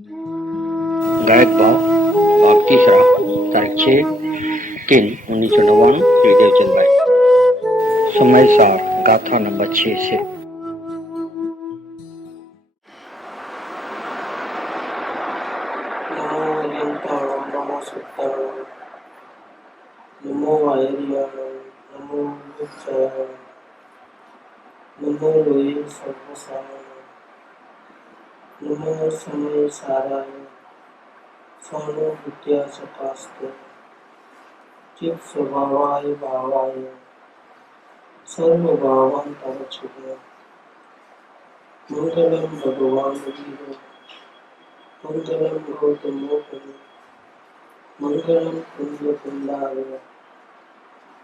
गायक भाव भाग तीसरा तारीख 6/3/1999 श्री देवचंद भाई। समय सार गाथा नंबर 6 से। नमो अयंताणं नमो सुत्ताणं नमो आयर्याणं नमो विच्चारणं नमो लोये सर्वसारणं नमो समय साराय स्वानुभूत्या सकास्ते चित् स्वभावाय भावाय सर्वभावान्तरच्छुते मंगलम भगवान वीरो मंगलम गौतमोपरि मंगलम कुंद कुंदाय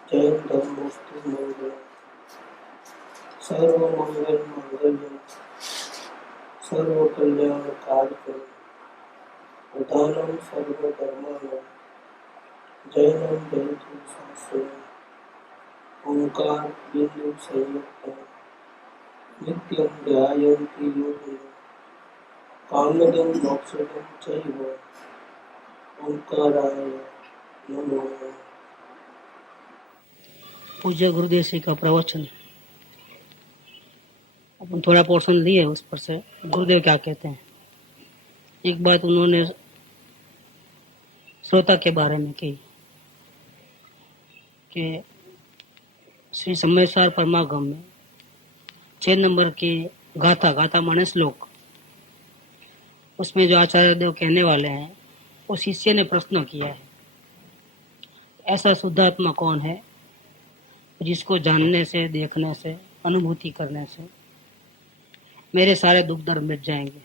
जयं धर्मोस्तु मंगलम सर्वमंगल मंगलम सर्व कल्याण कारकम प्रधानम सर्वधर्माणम जैनम जयतु शास्त्रम ओंकार बिंदु संयुक्तम नित्यं ध्यायन्ति योगिनः कामदं मोक्षदं चैव ओंकाराय नमो नमः। पूज्य गुरुदेव श्री का प्रवचन अपन थोड़ा पोर्शन लिए, उस पर से गुरुदेव क्या कहते हैं। एक बात उन्होंने श्रोता के बारे में की कि श्री समयसार परमागम में 6 नंबर की गाथा माने श्लोक, उसमें जो आचार्य देव कहने वाले हैं, उस शिष्य ने प्रश्न किया है, ऐसा शुद्धात्मा कौन है जिसको जानने से, देखने से, अनुभूति करने से मेरे सारे दुख दर्द मिट जाएंगे,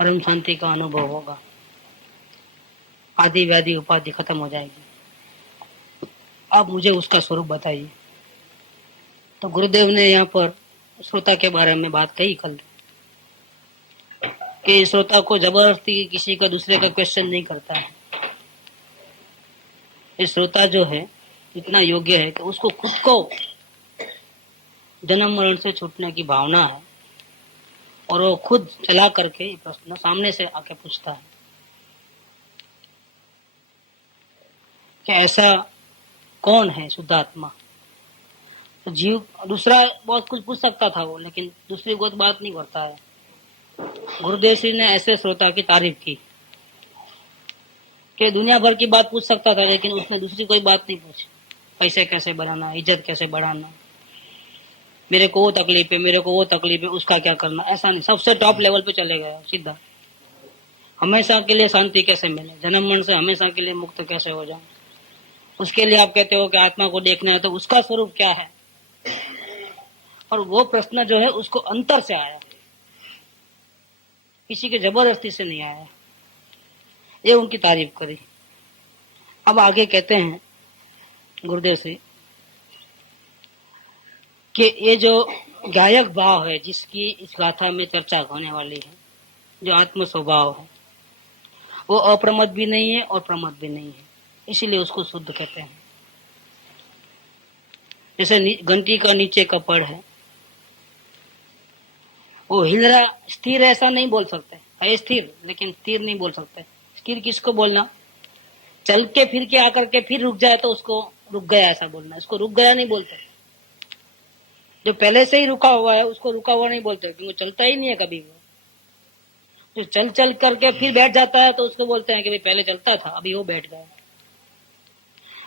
परम शांति का अनुभव होगा, आदि व्याधि उपाधि खत्म हो जाएगी। आप मुझे उसका स्वरूप बताइए। तो गुरुदेव ने यहाँ पर श्रोता के बारे में बात कही कल कि श्रोता को जबरदस्ती किसी का दूसरे का क्वेश्चन नहीं करता है। ये श्रोता जो है इतना योग्य है कि उसको खुद को जन्म मरण से छूटने की भावना है और वो खुद चला करके प्रश्न सामने से आके पूछता है कि ऐसा कौन है शुद्धात्मा। तो जीव दूसरा बहुत कुछ पूछ सकता था वो, लेकिन दूसरी कोई बात नहीं करता है। गुरुदेव श्री ने ऐसे श्रोता की तारीफ की कि दुनिया भर की बात पूछ सकता था, लेकिन उसने दूसरी कोई बात नहीं पूछी। पैसे कैसे बढ़ाना, इज्जत कैसे बढ़ाना, मेरे को वो तकलीफ है, मेरे को वो तकलीफ है, उसका क्या करना, ऐसा नहीं। सबसे टॉप लेवल पे चले गया सीधा। हमेशा के लिए शांति कैसे मिले, जन्म मरण से हमेशा के लिए मुक्त कैसे हो जाए, उसके लिए आप कहते हो कि आत्मा को देखना है, तो उसका स्वरूप क्या है। और वो प्रश्न जो है उसको अंतर से आया, किसी के जबरदस्ती से नहीं आया। ये उनकी तारीफ करी। अब आगे कहते हैं गुरुदेव श्री कि ये जो गायक भाव है जिसकी इस गाथा में चर्चा होने वाली है, जो आत्म स्वभाव है, वो अप्रमद भी नहीं है और प्रमद भी नहीं है, इसीलिए उसको शुद्ध कहते हैं। जैसे घंटी का नीचे का पड़ है, वो हिल रहा, स्थिर ऐसा नहीं बोल सकते है, स्थिर, लेकिन स्थिर नहीं बोल सकते। स्थिर किसको बोलना, चल के फिर के आकर के फिर रुक जाए तो उसको रुक गया ऐसा बोलना, इसको रुक गया नहीं बोलते। जो पहले से ही रुका हुआ है उसको रुका हुआ नहीं बोलते, क्योंकि चलता ही नहीं है कभी वो। जो चल चल करके फिर बैठ जाता है तो उसको बोलते हैं कि भाई पहले चलता था, अभी वो बैठ गया।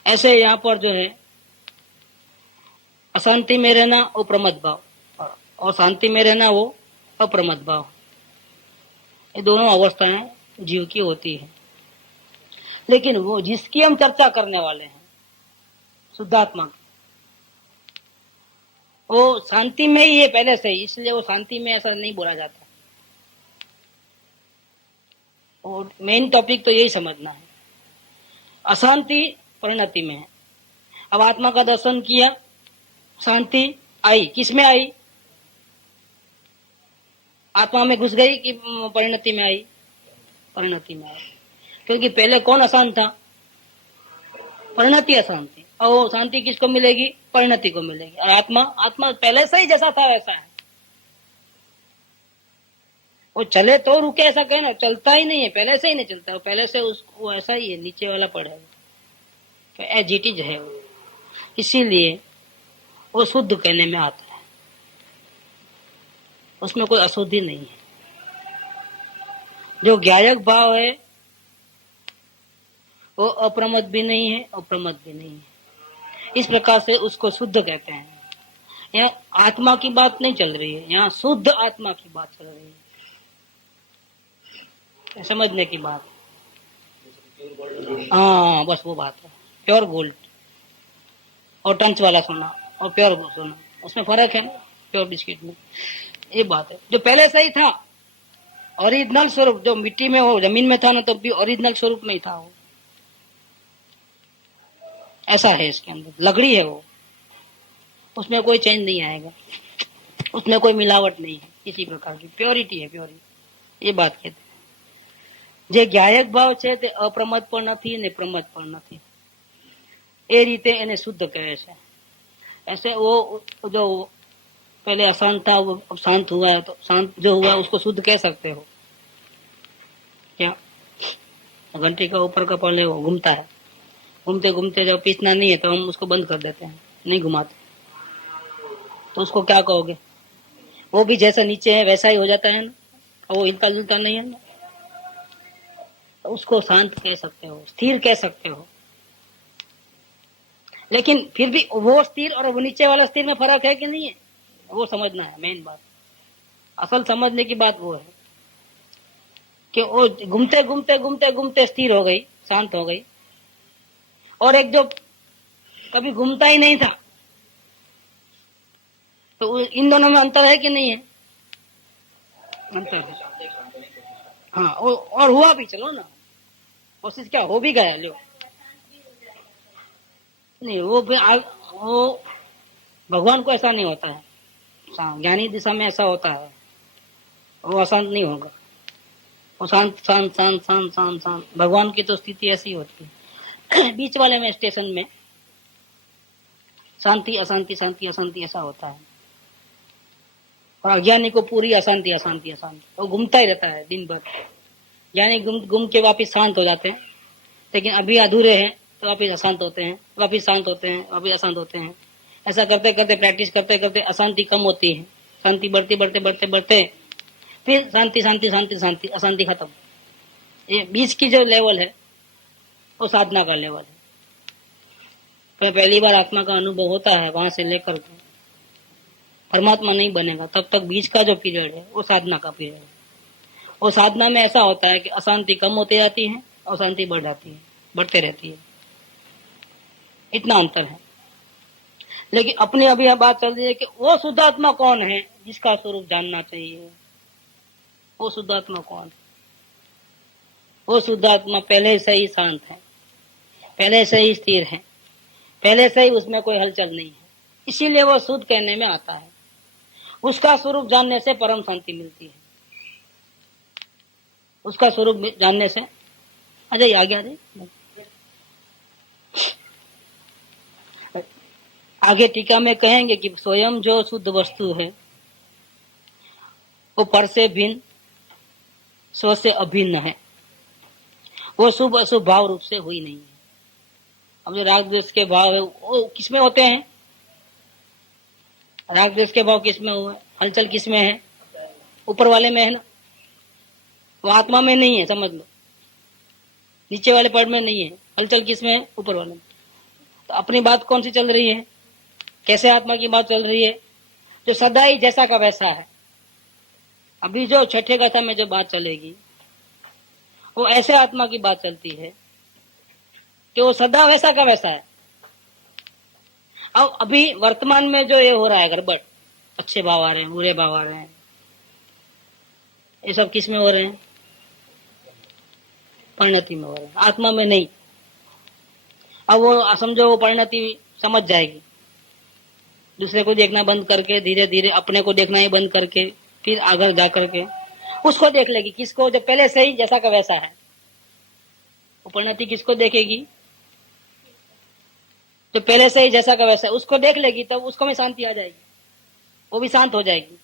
ऐसे यहाँ पर जो है अशांति में रहना वो प्रमद भाव, और शांति में रहना वो अप्रमद भाव। ये दोनों अवस्थाएं जीव की होती है। लेकिन वो जिसकी हम चर्चा करने वाले हैं, शुद्धात्मा, वो शांति में ही है पहले से ही, इसलिए वो शांति में ऐसा नहीं बोला जाता। और मेन टॉपिक तो यही समझना है। अशांति परिणति में है। अब आत्मा का दर्शन किया, शांति आई, किसमें आई, आत्मा में घुस गई कि परिणति में आई, परिणति में आई। क्योंकि पहले कौन अशांत था, परिणति अशांत थी, और शांति किसको मिलेगी, परिणति को मिलेगी। और आत्मा पहले से ही जैसा था वैसा है। वो चले तो रुके ऐसा कहना, चलता ही नहीं है, पहले से ही नहीं चलता, पहले से उसको ऐसा ही है, नीचे वाला पड़ेगा, तो एजिटिज है वो, इसीलिए वो शुद्ध कहने में आता है, उसमें कोई अशुद्धि नहीं है। जो ज्ञायक भाव है वो अप्रमद भी नहीं है, अप्रमद भी नहीं है, इस प्रकार से उसको शुद्ध कहते हैं। यहाँ आत्मा की बात नहीं चल रही है, यहाँ शुद्ध आत्मा की बात चल रही है, समझने की बात। हाँ बस वो बात है, प्योर गोल्ड और टंच वाला सोना और प्योर सोना, उसमें फर्क है ना प्योर बिस्किट में, ये बात है। जो पहले से ही था ओरिजिनल स्वरूप, जो मिट्टी में हो जमीन में था ना, तो भी ओरिजिनल स्वरूप में ही था वो, ऐसा है इसके अंदर, लकड़ी है वो, उसमें कोई चेंज नहीं आएगा, उसमें कोई मिलावट नहीं है, किसी प्रकार की प्योरिटी है, प्योरिटी, ये बात कहते हैं। જે જ્ઞાયક ભાવ છે તે અપ્રમદ પણ નથી ને પ્રમદ પણ નથી, એ રીતે એને શુદ્ધ કહે છે। ऐसे वो जो पहले अशांत था वो अब शांत हुआ है, तो शांत जो हुआ है उसको शुद्ध कह सकते हो क्या? घंटी का ऊपर का पहले वो घूमता है, घूमते घूमते जब पीसना नहीं है तो हम उसको बंद कर देते हैं, नहीं घुमाते, तो उसको क्या कहोगे? वो भी जैसा नीचे है वैसा ही हो जाता है ना, वो हिलता जुलता नहीं है ना, तो उसको शांत कह सकते हो, स्थिर कह सकते हो। लेकिन फिर भी वो स्थिर और वो नीचे वाला स्थिर में फर्क है कि नहीं है, वो समझना है मेन बात। असल समझने की बात वो है कि वो घूमते घूमते घूमते घूमते स्थिर हो गई, शांत हो गई, और एक जो कभी घूमता ही नहीं था, तो इन दोनों में अंतर है कि नहीं है? अंतर है। हाँ और हुआ भी, चलो ना, कोशिश क्या हो भी गया, लो नहीं वो भगवान को ऐसा नहीं होता है, ज्ञानी दिशा में ऐसा होता है, वो अशांत नहीं होगा, वो शांत शांत शांत शांत शांत शांत, भगवान की तो स्थिति ऐसी होती है। बीच वाले में स्टेशन में शांति अशांति शांति अशांति ऐसा होता है, और अज्ञानी को पूरी अशांति अशांति अशांति, वो घूमता ही रहता है दिन भर। ज्ञानी घूम के वापिस शांत हो जाते हैं, लेकिन अभी अधूरे हैं तो वापिस अशांत होते हैं, वापिस शांत होते हैं, वापिस अशांत होते हैं। ऐसा करते करते प्रैक्टिस करते करते अशांति कम होती है, शांति बढ़ते बढ़ते बढ़ते बढ़ते फिर शांति शांति शांति शांति, अशांति खत्म। ये बीच की जो लेवल है वो साधना का लेवल है। तो पहली बार आत्मा का अनुभव होता है, वहां से लेकर के परमात्मा नहीं बनेगा तब तक बीच का जो पीरियड है वो साधना का पीरियड है। वो साधना में ऐसा होता है कि अशांति कम होती जाती है और शांति बढ़ जाती है, बढ़ते रहती है, इतना अंतर है। लेकिन अपनी अभी यह बात चल रही है कि वो शुद्धात्मा कौन है जिसका स्वरूप जानना चाहिए। वो शुद्धात्मा कौन? वो शुद्धात्मा पहले से ही शांत है, पहले से ही स्थिर है, पहले से ही उसमें कोई हलचल नहीं है, इसीलिए वो शुद्ध कहने में आता है। उसका स्वरूप जानने से परम शांति मिलती है, उसका स्वरूप जानने से। अजय आगे आगे टीका में कहेंगे कि स्वयं जो शुद्ध वस्तु है वो पर से भिन्न, स्व से अभिन्न है, वो शुभ अशुभ भाव रूप से हुई नहीं है। अब जो राग द्वेष के भाव है वो किसमें होते हैं? राग द्वेष के भाव किसमें हुए? हलचल किसमें है? ऊपर वाले में है ना, वो आत्मा में नहीं है, समझ लो। नीचे वाले पद में नहीं है, हलचल किसमें है? ऊपर वाले में। तो अपनी बात कौन सी चल रही है? कैसे आत्मा की बात चल रही है? जो सदा ही जैसा का वैसा है। अभी जो छठे कथा में जो बात चलेगी वो ऐसे आत्मा की बात चलती है कि वो सदा वैसा का वैसा है। अब अभी वर्तमान में जो ये हो रहा है गड़बड़, अच्छे भाव आ रहे हैं, बुरे भाव आ रहे हैं, ये सब किस में हो रहे हैं? परिणति में हो रहे हैं, आत्मा में नहीं। अब वो समझो वो परिणति समझ जाएगी, दूसरे को देखना बंद करके धीरे धीरे अपने को देखना ही बंद करके फिर आगे जा करके उसको देख लेगी। किसको? जो पहले से ही जैसा का वैसा है। वो परिणति किसको देखेगी? जो पहले से ही जैसा का वैसा है, उसको देख लेगी, तब उसको में शांति आ जाएगी, वो भी शांत हो जाएगी।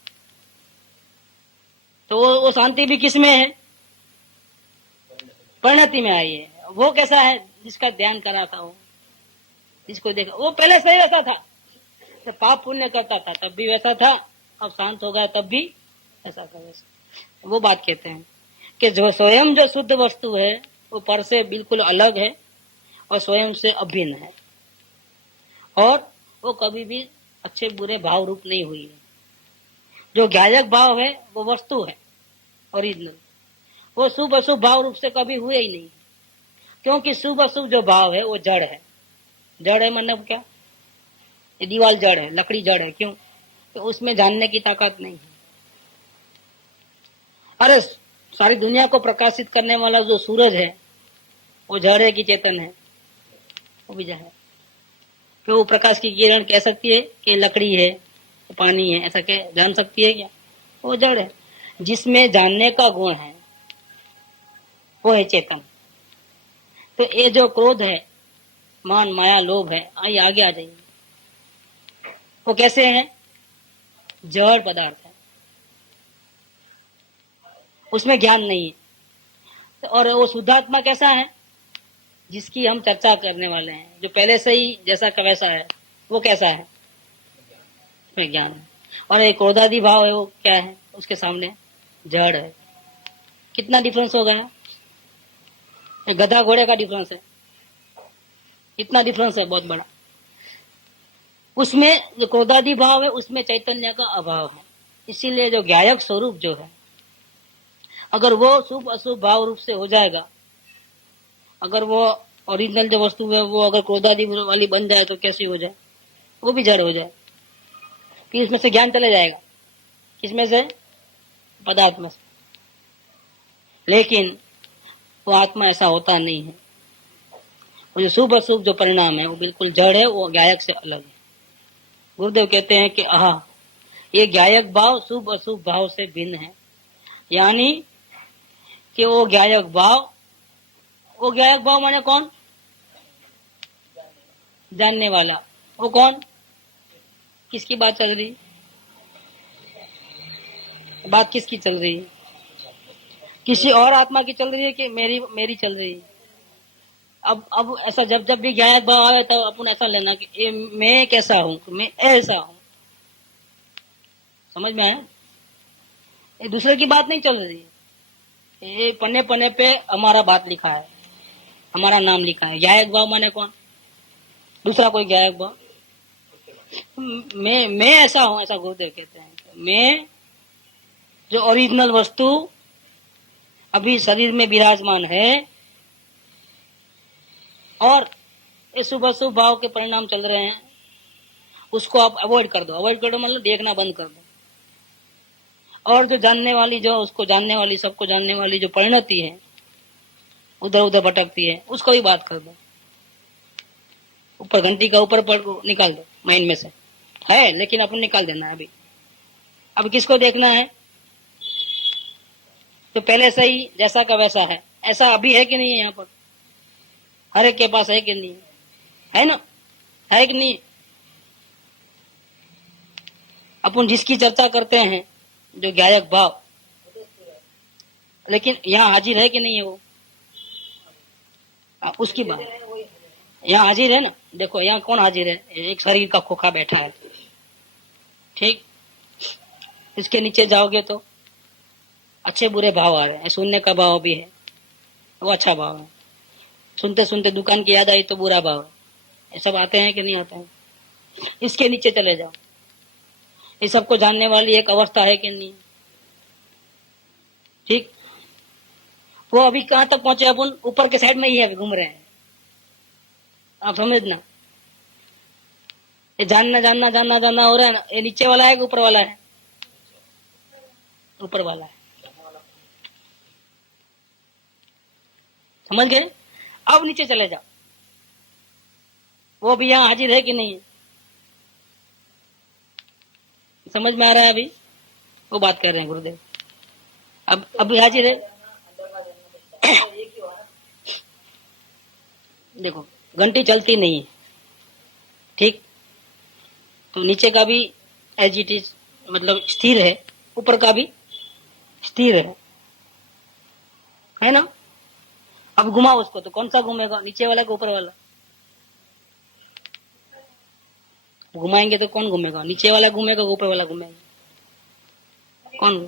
तो वो शांति भी किस में है? परिणति में आई है। वो कैसा है? जिसका ध्यान करा था, वो जिसको देखा, वो पहले से ही वैसा था। तो पाप पुण्य करता था तब भी वैसा था, अब शांत हो गया तब भी ऐसा था वैसा। वो बात कहते हैं कि जो स्वयं जो शुद्ध वस्तु है वो पर से बिल्कुल अलग है और स्वयं से अभिन्न है, और वो कभी भी अच्छे बुरे भाव रूप नहीं हुई है। जो ज्ञायक भाव है वो वस्तु है ओरिजिनल, वो शुभ अशुभ भाव रूप से कभी हुए ही नहीं, क्योंकि शुभ अशुभ जो भाव है वो जड़ है। जड़ है मतलब क्या? ये दीवार जड़ है, लकड़ी जड़ है। क्यों? तो उसमें जानने की ताकत नहीं है। अरे सारी दुनिया को प्रकाशित करने वाला जो सूरज है वो जड़ है कि चेतन है? वो भी जड़ है। तो वो प्रकाश की किरण कह सकती है कि लकड़ी है, पानी है, ऐसा क्या जान सकती है क्या? वो जड़ है। जिसमें जानने का गुण है वो है चेतन। तो ये जो क्रोध है, मान माया लोभ है, आइए आगे आ जाइए, वो कैसे है? जड़ पदार्थ है, उसमें ज्ञान नहीं है। और वो शुद्धात्मा कैसा है? जिसकी हम चर्चा करने वाले हैं, जो पहले से ही जैसा का वैसा है, वो कैसा है? उसमें ज्ञान है। और एक क्रोधादि भाव है, वो क्या है? उसके सामने जड़ है। कितना डिफरेंस हो गया? एक गधा घोड़े का डिफरेंस है, इतना डिफरेंस है बहुत बड़ा। उसमें जो क्रोधादि भाव है उसमें चैतन्य का अभाव है। इसीलिए जो ज्ञायक स्वरूप जो है, अगर वो शुभ अशुभ भाव रूप से हो जाएगा, अगर वो ओरिजिनल जो वस्तु है वो अगर क्रोधादि वाली बन जाए तो कैसी हो जाए? वो भी जड़ हो जाए। फिर इसमें से ज्ञान चले जाएगा, किसमें से? पदार्थ में से। लेकिन वो आत्मा ऐसा होता नहीं है। वो जो शुभ अशुभ जो परिणाम है वो बिल्कुल जड़ है, वो ज्ञायक से अलग है। गुरुदेव कहते हैं कि ये ज्ञायक भाव शुभ अशुभ भाव से भिन्न है। यानी कि वो ज्ञायक भाव माने कौन? जानने वाला। वो कौन? किसकी बात चल रही? बात किसकी चल रही है? किसी और आत्मा की चल रही है कि मेरी चल रही है? अब ऐसा जब जब भी ज्ञायक भाव आए तब अपन ऐसा लेना कि ये मैं कैसा हूं, मैं ऐसा हूं। समझ में आया? ये दूसरे की बात नहीं चल रही है। ये पन्ने पन्ने पे हमारा बात लिखा है, हमारा नाम लिखा है। ज्ञायक भाव माने कौन? दूसरा कोई ज्ञायक भाव। मैं ऐसा हूं, ऐसा गुरुदेव कहते हैं। मैं जो ओरिजिनल वस्तु अभी शरीर में विराजमान है, और ये शुभ अशुभ भाव के परिणाम चल रहे हैं, उसको आप अवॉइड कर दो। अवॉइड कर दो मतलब देखना बंद कर दो। और जो जानने वाली, जो उसको जानने वाली, सबको जानने वाली जो परिणति है, उधर उधर भटकती है, उसको भी बात कर दो। ऊपर घंटी का ऊपर निकाल दो माइंड में से, है लेकिन अपन निकाल देना है। अभी किसको देखना है? तो पहले से ही जैसा का वैसा है। ऐसा अभी है कि नहीं है? यहाँ पर हर एक के पास है कि नहीं है? ना, है कि नहीं? अपन जिसकी चर्चा करते हैं जो ज्ञायक भाव, लेकिन यहाँ हाजिर है कि नहीं है वो? उसकी बात यहाँ हाजिर है ना। देखो यहाँ कौन हाजिर है? एक शरीर का खोखा बैठा है, ठीक। इसके नीचे जाओगे तो अच्छे बुरे भाव आ रहे हैं। सुनने का भाव भी है, वो अच्छा भाव है। सुनते सुनते दुकान की याद आई तो बुरा भाव है। ये सब आते हैं कि नहीं आते हैं? इसके नीचे चले जाओ, ये सबको जानने वाली एक अवस्था है कि नहीं? ठीक। वो अभी कहां तक पहुंचे? अपन ऊपर के साइड में ही है, घूम रहे हैं। आप समझना, ये जानना जानना जानना जानना हो रहा है ना। ये नीचे वाला है कि ऊपर वाला है? ऊपर वाला है। समझ गए? अब नीचे चले जाओ, वो भी यहाँ हाजिर है कि नहीं? समझ में आ रहा है? अभी वो बात कर रहे हैं गुरुदेव। अब अभी हाजिर है। देखो घंटी चलती नहीं है, ठीक। तो नीचे का भी एज इट इज मतलब स्थिर है, ऊपर का भी स्थिर है ना। अब घुमाओ उसको तो कौन सा घूमेगा, नीचे वाला कि ऊपर वाला? घुमाएंगे तो कौन घूमेगा, नीचे वाला घूमेगा ऊपर वाला घूमेगा? कौन?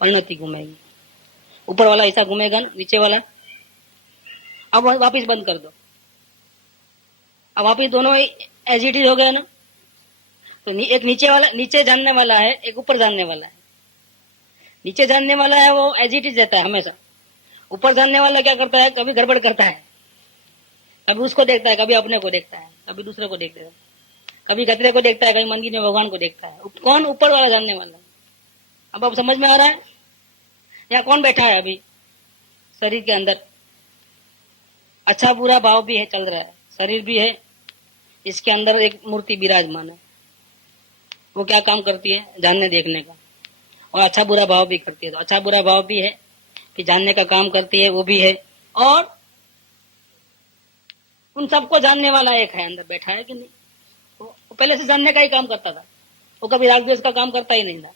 परिणति घूमेगी। ऊपर वाला ऐसा घूमेगा ना, नीचे वाला। अब वापिस बंद कर दो, अब वापिस दोनों एज इट इज हो गया ना। तो एक नीचे वाला, नीचे जानने वाला है, एक ऊपर जानने वाला है। नीचे जानने वाला है वो एज इट इज रहता है हमेशा। ऊपर जानने वाला क्या करता है, कभी गड़बड़ करता है, कभी उसको देखता है, कभी अपने को देखता है, कभी दूसरे को देखता है, कभी खतरे को देखता है, कभी मंदिर में भगवान को देखता है। कौन? ऊपर वाला जानने वाला। अब समझ में आ रहा है? या कौन बैठा है अभी शरीर के अंदर? अच्छा बुरा भाव भी है, चल रहा है, शरीर भी है, इसके अंदर एक मूर्ति विराजमान है। वो क्या काम करती है? जानने देखने का। और अच्छा बुरा भाव भी करती है। तो अच्छा बुरा भाव भी है कि जानने का काम करती है, वो भी है। और उन सबको जानने वाला एक है अंदर बैठा है कि नहीं? वो पहले से जानने का ही काम करता था। वो कभी राग द्वेष का काम करता ही नहीं था।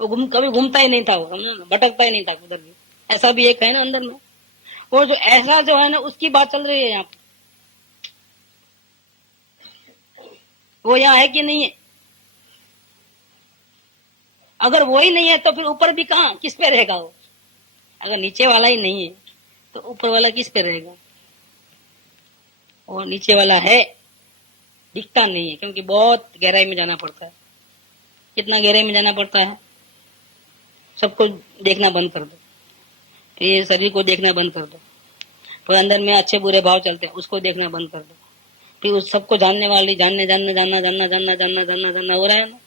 वो कभी घूमता ही नहीं था, वो समझो ना, भटकता ही नहीं था उधर भी। ऐसा भी एक है ना अंदर में। वो जो ऐसा जो है ना, उसकी बात चल रही है यहाँ पे। वो यहाँ है कि नहीं है? अगर वो ही नहीं है तो फिर ऊपर भी कहाँ, किस पे रहेगा वो? अगर नीचे वाला ही नहीं है तो ऊपर वाला किस पे रहेगा? वो नीचे वाला है, दिखता नहीं है, क्योंकि बहुत गहराई में जाना पड़ता है। कितना गहराई में जाना पड़ता है? सबको देखना बंद कर दो, फिर शरीर को देखना बंद कर दो, फिर अंदर में अच्छे बुरे भाव चलते हैं, उसको देखना बंद कर दो, फिर उस सबको जानने वाली, जानने जानना जानना जानना जानना जानना जानना जानना हो रहा है ना,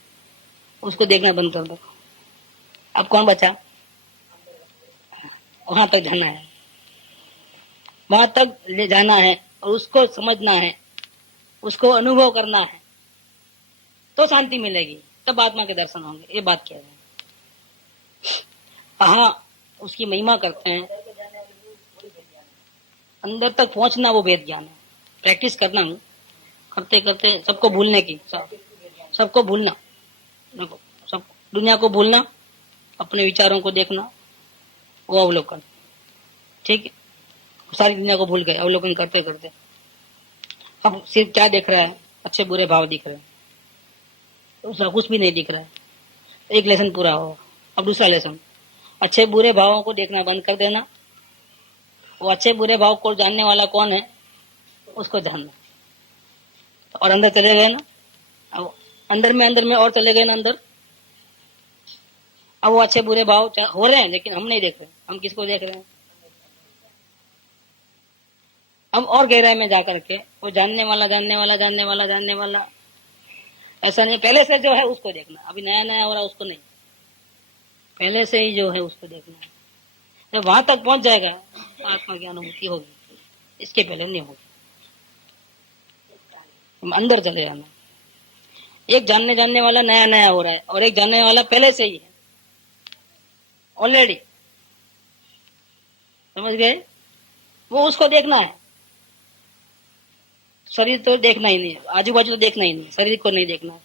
उसको देखना बंद कर दो। अब कौन बचा? वहां तक जाना है, वहां तक ले जाना है, और उसको समझना है, उसको अनुभव करना है, तो शांति मिलेगी, तब आत्मा के दर्शन होंगे। ये बात कह रहे हैं। हाँ, उसकी महिमा करते हैं। अंदर तक पहुंचना वो वेद ज्ञान है। प्रैक्टिस करना हूँ, करते करते सबको भूलने की, सबको भूलना, देखो सब दुनिया को भूलना, अपने विचारों को देखना, वो अवलोकन। ठीक है, सारी दुनिया को भूल गए अवलोकन करते करते। अब सिर्फ क्या देख रहा है? अच्छे बुरे भाव दिख रहे हैं, दूसरा कुछ भी नहीं दिख रहा है। एक लेसन पूरा हो। अब दूसरा लेसन, अच्छे बुरे भावों को देखना बंद कर देना। वो अच्छे बुरे भाव को जानने वाला कौन है, उसको जानना। और अंदर चले गए ना, अब अंदर में और चले गए ना अंदर। अब वो अच्छे बुरे भाव हो रहे हैं, लेकिन हम नहीं देख रहे। हम किसको देख रहे हैं? अब और गहराई में जाकर के वो जानने वाला जानने वाला जानने वाला जानने वाला, ऐसा नहीं पहले से जो है उसको देखना। अभी नया नया हो रहा उसको नहीं, पहले से ही जो है उसको देखना है। जब वहां तक पहुंच जाएगा आत्मा की अनुभूति होगी, इसके पहले नहीं होगी। अंदर चले जाना। एक जानने वाला नया नया हो रहा है, और एक जानने वाला पहले से ही है, ऑलरेडी। समझ गए? वो उसको देखना है। शरीर तो देखना ही नहीं, आजू बाजू तो देखना ही नहीं, शरीर को नहीं देखना,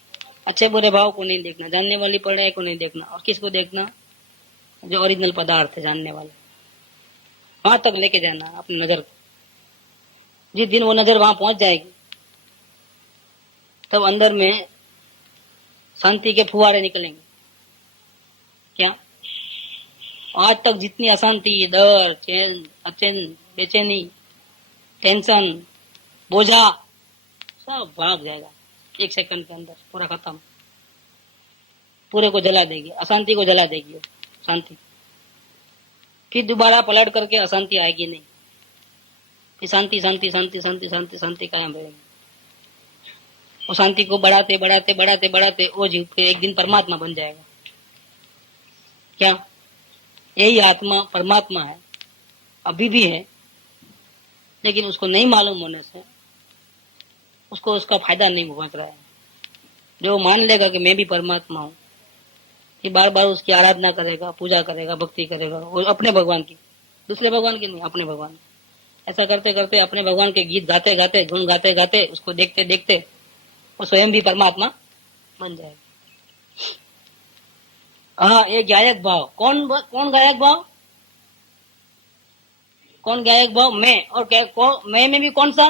अच्छे बुरे भाव को नहीं देखना, जानने वाली पढ़ाई को नहीं देखना। और किसको देखना? जो ओरिजिनल पदार्थ है, जानने वाले। वहां तक लेके जाना अपनी नजर को। जिस दिन वो नजर वहां पहुंच जाएगी, तब अंदर में शांति के फुहारे निकलेंगे। क्या? आज तक जितनी अशांति, डर, चैन, अचैन, बेचैनी, टेंशन, बोझा, सब भाग जाएगा एक सेकंड के अंदर, पूरा खत्म। पूरे को जला देगी, अशांति को जला देगी वो शांति। फिर दोबारा पलट करके अशांति आएगी नहीं, फिर शांति शांति शांति शांति शांति शांति कायम रहेगी। और शांति को बढ़ाते बढ़ाते बढ़ाते बढ़ाते वो जीव फिर एक दिन परमात्मा बन जाएगा। क्या? यही आत्मा परमात्मा है, अभी भी है, लेकिन उसको नहीं मालूम होने से उसको उसका फायदा नहीं पहुंच रहा है। जो मान लेगा कि मैं भी परमात्मा हूँ, कि बार बार उसकी आराधना करेगा, पूजा करेगा, भक्ति करेगा, वो अपने भगवान की, दूसरे भगवान की नहीं, अपने भगवान। ऐसा करते करते अपने भगवान के गीत गाते गाते, गुण गाते गाते, उसको देखते देखते वो स्वयं भी परमात्मा बन जाएगा। हाँ, ये गायक भाव। कौन गायक भाव? कौन गायक भाव? मैं। और मैं में भी कौन सा?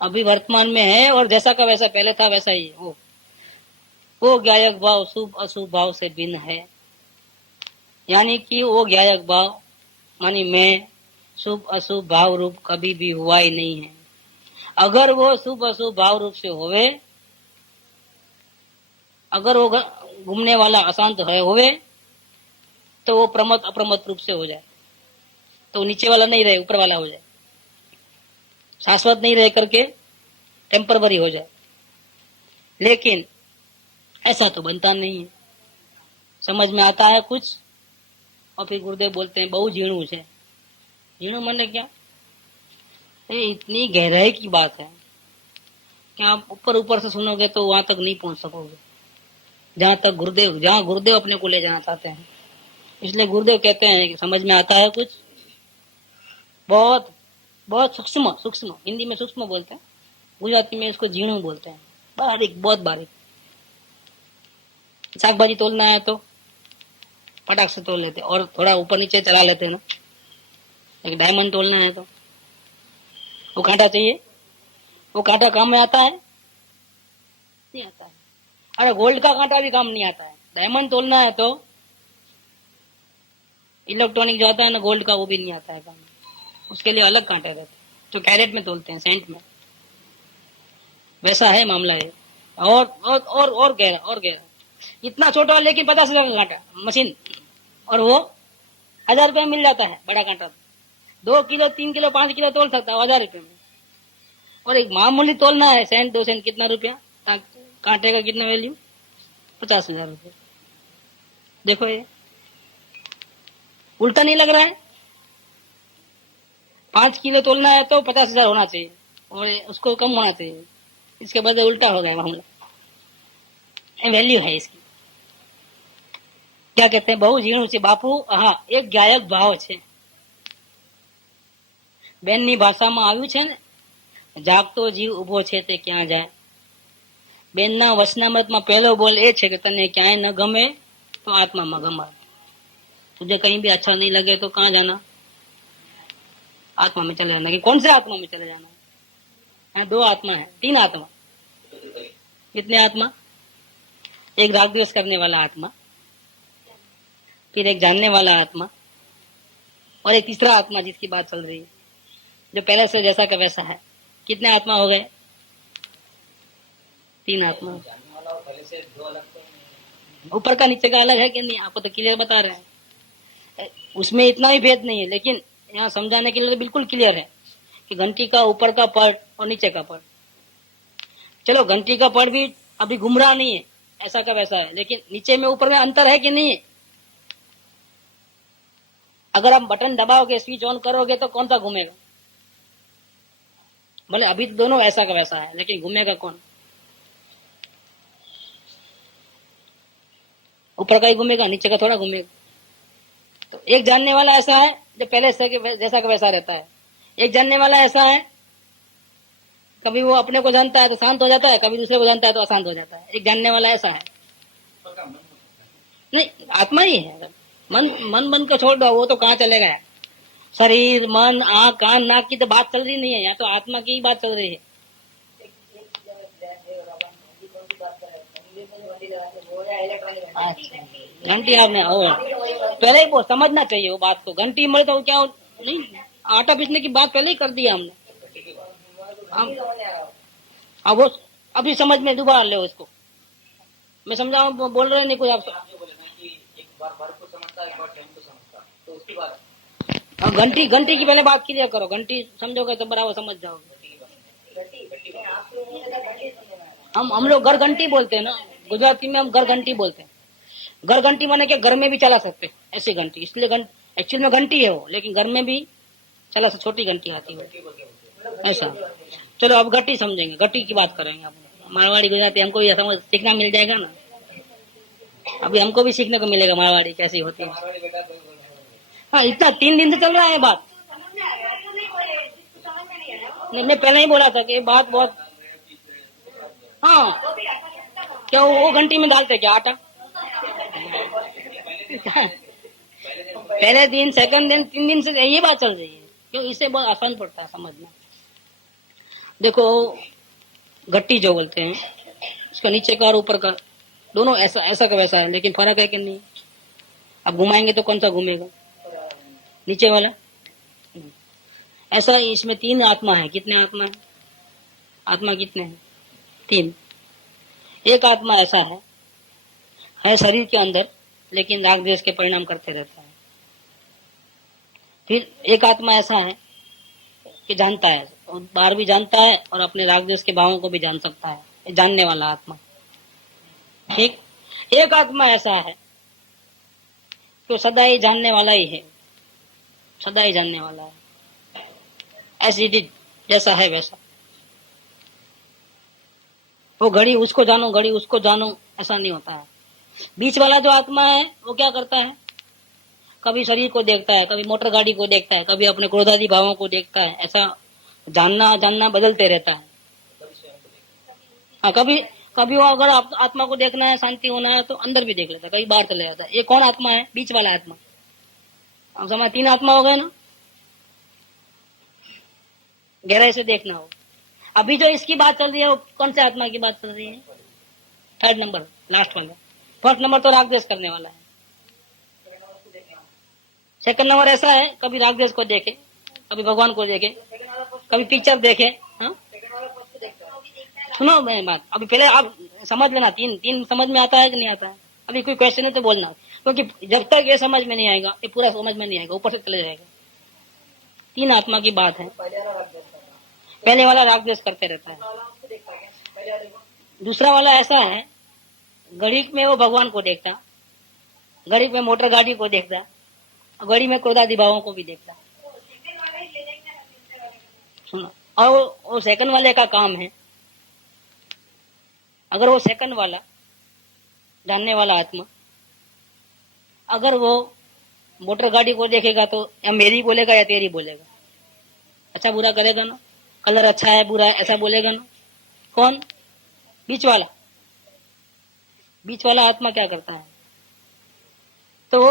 अभी वर्तमान में है, और जैसा का वैसा पहले था वैसा ही वो गायक भाव शुभ अशुभ भाव से भिन्न है। यानी कि वो गायक भाव मानी मैं शुभ अशुभ भाव रूप कभी भी हुआ ही नहीं है। अगर वो शुभ अशुभ भाव रूप से होवे, अगर वो घूमने वाला अशांत है होवे, तो वो प्रमत अप्रमत रूप से हो जाए, तो नीचे वाला नहीं रहे, ऊपर वाला हो जाए, शाश्वत नहीं रह करके टेम्परवरी हो जाए। लेकिन ऐसा तो बनता नहीं है। समझ में आता है कुछ, और फिर गुरुदेव बोलते हैं बहु झीणु से। झीणु माने क्या? ये इतनी गहराई की बात है कि आप ऊपर ऊपर से सुनोगे तो वहां तक नहीं पहुंच सकोगे, जहां गुरुदेव अपने को ले जाना चाहते हैं। इसलिए गुरुदेव कहते हैं कि समझ में आता है कुछ, बहुत बहुत सूक्ष्म सूक्ष्म, हिंदी में सूक्ष्म बोलते हैं, गुजराती में इसको झीणु बोलते हैं, बारीक, बहुत बारीक। शाक भाजी तोलना है तो फटाक से तोल लेते, और थोड़ा ऊपर नीचे चला लेते हैं ना। एक डायमंड तोलना है तो वो कांटा चाहिए, वो कांटा काम में आता है? नहीं आता है। अरे गोल्ड का कांटा भी काम नहीं आता है। डायमंड तोलना है तो इलेक्ट्रॉनिक जो आता है ना गोल्ड का, वो भी नहीं आता है काम। उसके लिए अलग कांटे रहते हैं, जो कैरेट में तोलते हैं, सेंट में। वैसा है मामला है। और गहरा इतना छोटा, लेकिन 50,000 का कांटा मशीन, और वो 1,000 रुपये में मिल जाता है। बड़ा कांटा 2 किलो 3 किलो 5 किलो तोल सकता है 1,000 रुपये में। और एक मामूली तोलना है, सेंट 2 सेंट, कितना रुपया? कांटे का कितना वैल्यू? 50,000 रुपये। देखो ये उल्टा नहीं लग रहा है? 5 किलो तोलना है तो 50,000 होना चाहिए, और उसको कम होना चाहिए। इसके बदले उल्टा हो गया मामला। वैल्यू है इसकी। क्या कहते हैं? बहु झीणु से बापू। हाँ, एक ગાયક ભાવ છે। બેનની ભાષામાં આવ્યું છે ને, જાગતો જીવ ઉભો છે તે ક્યાં જાય। બેનના વચનામૃતમાં પહેલો બોલ એ છે કે તને ક્યાંય ન ગમે તો આત્મામાં ગમાય। तुझे कहीं भी अच्छा नहीं लगे तो कहाँ जाना? आत्मा में चले जाना। कि कौन से आत्मा में चले जाना है? 2 आत्मा है, 3 आत्मा। कितने आत्मा? एक राग द्वेष करने वाला आत्मा, फिर एक जानने वाला आत्मा, और एक तीसरा आत्मा जिसकी बात चल रही है, जो पहले से जैसा का वैसा है। कितने आत्मा हो गए? 3 आत्मा। ऊपर का नीचे का अलग है कि नहीं? आपको तो क्लियर बता रहे हैं। उसमें इतना ही भेद नहीं है, लेकिन यहाँ समझाने के लिए तो बिल्कुल क्लियर है कि घंटी का ऊपर का पड़ और नीचे का पड़। चलो, घंटी का पड़ भी अभी गुमराह नहीं है, ऐसा का वैसा है, लेकिन नीचे में ऊपर में अंतर है कि नहीं है? अगर आप बटन दबाओगे, स्विच ऑन करोगे तो कौन सा घूमेगा? भले अभी तो दोनों ऐसा का वैसा है, लेकिन घूमेगा कौन? ऊपर का ही घूमेगा, नीचे का थोड़ा घूमेगा। तो एक जानने वाला ऐसा है जो पहले से जैसा का वैसा रहता है। एक जानने वाला ऐसा है, कभी वो अपने को जानता है तो शांत हो जाता है, कभी दूसरे को जानता है तो अशांत हो जाता है। एक जानने वाला ऐसा है। नहीं, आत्मा ही है। मन बन के छोड़ दो, वो तो कहाँ चले गया। शरीर, मन, आँख, कान, नाक की तो बात चल रही नहीं है, यहाँ तो आत्मा की ही बात चल रही है। घंटी आपने पहले ही वो समझना चाहिए वो बात को। घंटी मरे तो क्या नहीं, आटा पीसने की बात पहले ही कर दी हमने। अब वो अभी समझ में दोबारा ले उसको। मैं समझा, बोल रहे नहीं कुछ आप। घंटी की पहले बात क्लियर करो। घंटी समझोगे तो बराबर समझ जाओगे। हम लोग घर घंटी बोलते हैं ना, गुजराती में हम घर घंटी बोलते हैं। घर घंटी माने क्या? घर में भी चला सकते ऐसी घंटी। इसलिए एक्चुअल में घंटी है वो, लेकिन घर में भी चला, छोटी घंटी आती है ऐसा। चलो अब घटी समझेंगे, घटी की बात करेंगे। आप मारवाड़ी गुजराती हमको भी समझ सीखना मिल जाएगा ना। अभी हमको भी सीखने को मिलेगा मारवाड़ी कैसी होती है। हाँ, इतना 3 दिन से चल रहा है बात। नहीं, मैं पहले ही बोला था कि बात बहुत। हाँ, क्या वो घंटी में डालते क्या आटा? पहले दिन, सेकंड दिन, 3 दिन से ये बात चल रही है। क्यों? इससे बहुत आसान पड़ता है समझना। देखो, गट्टी जो बोलते हैं, उसका नीचे का और ऊपर का दोनों ऐसा ऐसा का वैसा है, लेकिन फर्क है कि नहीं? अब घुमाएंगे तो कौन सा घूमेगा? नीचे वाला। ऐसा इसमें 3 आत्मा है। कितने आत्मा है? आत्मा कितने हैं? 3। एक आत्मा ऐसा है शरीर के अंदर, लेकिन राग द्वेष के परिणाम करते रहता है। फिर एक आत्मा ऐसा है कि जानता है, और बाहर भी जानता है और अपने राग द्वेष के भावों को भी जान सकता है, जानने वाला आत्मा। ठीक। एक आत्मा ऐसा है कि सदा ही जानने वाला ही है, सदा ही जानने वाला है, ऐसी जैसा है वैसा। वो घड़ी उसको जानो, घड़ी उसको जानो, ऐसा नहीं होता है। बीच वाला जो आत्मा है वो क्या करता है? कभी शरीर को देखता है, कभी मोटर गाड़ी को देखता है, कभी अपने क्रोधादि भावों को देखता है। ऐसा जानना बदलते रहता है। हाँ, कभी कभी वो अगर आत्मा को देखना है, शांति होना है, तो अंदर भी देख लेता है, कभी बाहर चले जाता है। ये कौन आत्मा है? बीच वाला आत्मा। अब समझ, 3 आत्मा हो गए ना। गहराई से देखना हो। अभी जो इसकी बात चल रही है वो कौन से आत्मा की बात चल रही है? 3rd नंबर, लास्ट वाला। 1st नंबर तो राग द्वेष करने वाला है। 2nd नंबर ऐसा है, कभी राग द्वेष को देखे, कभी भगवान को देखे, कभी पिक्चर देखे। हाँ, सुनो मैं बात, अभी पहले आप समझ लेना। 3 समझ में आता है कि नहीं आता है? अभी कोई क्वेश्चन है तो बोलना, क्योंकि जब तक ये समझ में नहीं आएगा, ये पूरा समझ में नहीं आएगा, ऊपर से चले जाएगा। 3 आत्मा की बात है। पहले वाला राग द्वेष करते रहता है। दूसरा वाला ऐसा है, घड़ी में वो भगवान को देखता, घड़ी में मोटर गाड़ी को देखता, घड़ी में क्रोधादि भावों को भी देखता। सुनो, और वो 2nd वाले का काम है, अगर वो 2nd वाला जानने वाला आत्मा, अगर वो मोटर गाड़ी को देखेगा तो या मेरी बोलेगा या तेरी बोलेगा। अच्छा बुरा करेगा ना, कलर अच्छा है बुरा है ऐसा बोलेगा ना। कौन? बीच वाला। बीच वाला आत्मा क्या करता है? तो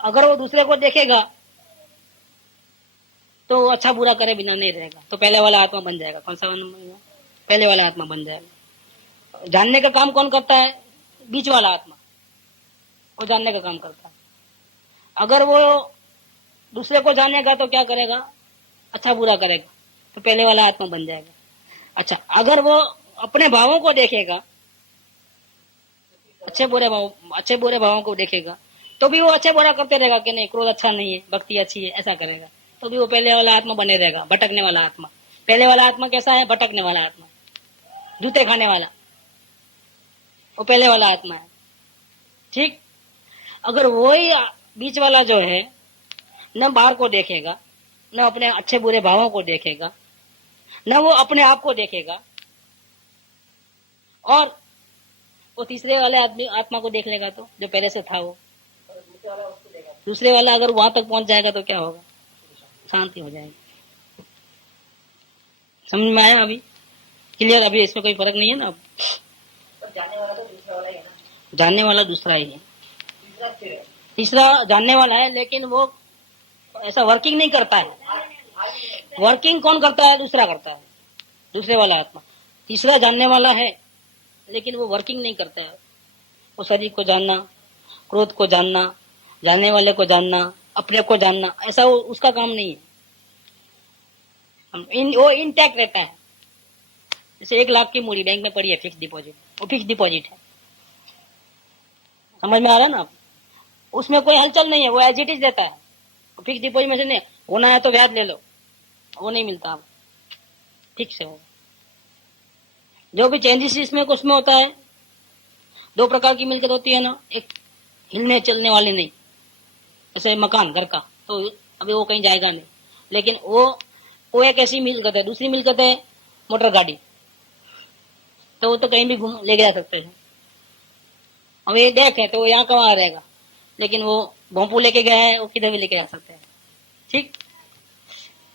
अगर वो दूसरे को देखेगा तो अच्छा बुरा करे बिना नहीं रहेगा, तो पहले वाला आत्मा बन जाएगा। कौन सा बनेगा? पहले वाला आत्मा बन जाएगा। जानने का काम कौन करता है? बीच वाला आत्मा, वो जानने का काम करता है। अगर वो दूसरे को जानेगा तो क्या करेगा? अच्छा बुरा करेगा, तो पहले वाला आत्मा बन जाएगा। अच्छा, अगर वो अपने भावों को देखेगा, अच्छे बुरे भावों को देखेगा, तो भी वो अच्छे बुरा करते रहेगा कि नहीं, क्रोध अच्छा नहीं है, भक्ति अच्छी है, ऐसा करेगा, तो भी वो पहले वाला आत्मा बने रहेगा, भटकने वाला आत्मा। पहले वाला आत्मा कैसा है? भटकने वाला आत्मा, जूते खाने वाला, वो पहले वाला आत्मा है। ठीक। अगर वही बीच वाला जो है न बाहर को देखेगा, न अपने अच्छे बुरे भावों को देखेगा, न वो अपने आप को देखेगा, और वो तीसरे वाले आदमी आत्मा को देख लेगा, तो जो पहले से था वो दूसरे वाला अगर वहां तक पहुंच जाएगा तो क्या होगा? शांति हो जाएगी। समझ में आया? अभी क्लियर? अभी इसमें कोई फर्क नहीं है ना? अब जानने वाला तो दूसरा वाला ही है ना? जानने वाला दूसरा ही है, तीसरा जानने वाला है, लेकिन वो ऐसा वर्किंग नहीं करता है। वर्किंग कौन करता है? दूसरा करता है, दूसरे वाला आत्मा। तीसरा जानने वाला है, लेकिन वो वर्किंग नहीं करता है। वो शरीर को जानना, क्रोध को जानना, जानने वाले को जानना, अपने को जानना, ऐसा वो उसका काम नहीं है। वो इंटैक्ट रहता है। जैसे 1 लाख की मूड़ी बैंक में पड़ी है, फिक्स डिपॉजिट, वो फिक्स डिपॉजिट है। समझ में आ रहा ना? उसमें कोई हलचल नहीं है, वो एज इट इज रहता है। फिक्स डिपॉजिट में से नहीं होना है तो ब्याज ले लो, वो नहीं मिलता, ठीक से हो। जो भी चेंजेस इसमें उसमें होता है, 2 प्रकार की मिलकत होती है ना, एक हिलने चलने वाले नहीं, जैसे मकान घर का, तो अभी वो कहीं जाएगा नहीं, लेकिन वो एक ऐसी मिलकत है। दूसरी मिलकत है मोटर गाड़ी, तो वो तो कहीं भी घूम ले जा सकते हैं। अब ये डेक है तो वो यहाँ का वहां रहेगा, लेकिन वो भोंपू लेके गया है, वो किधर भी लेके जा सकते हैं। ठीक।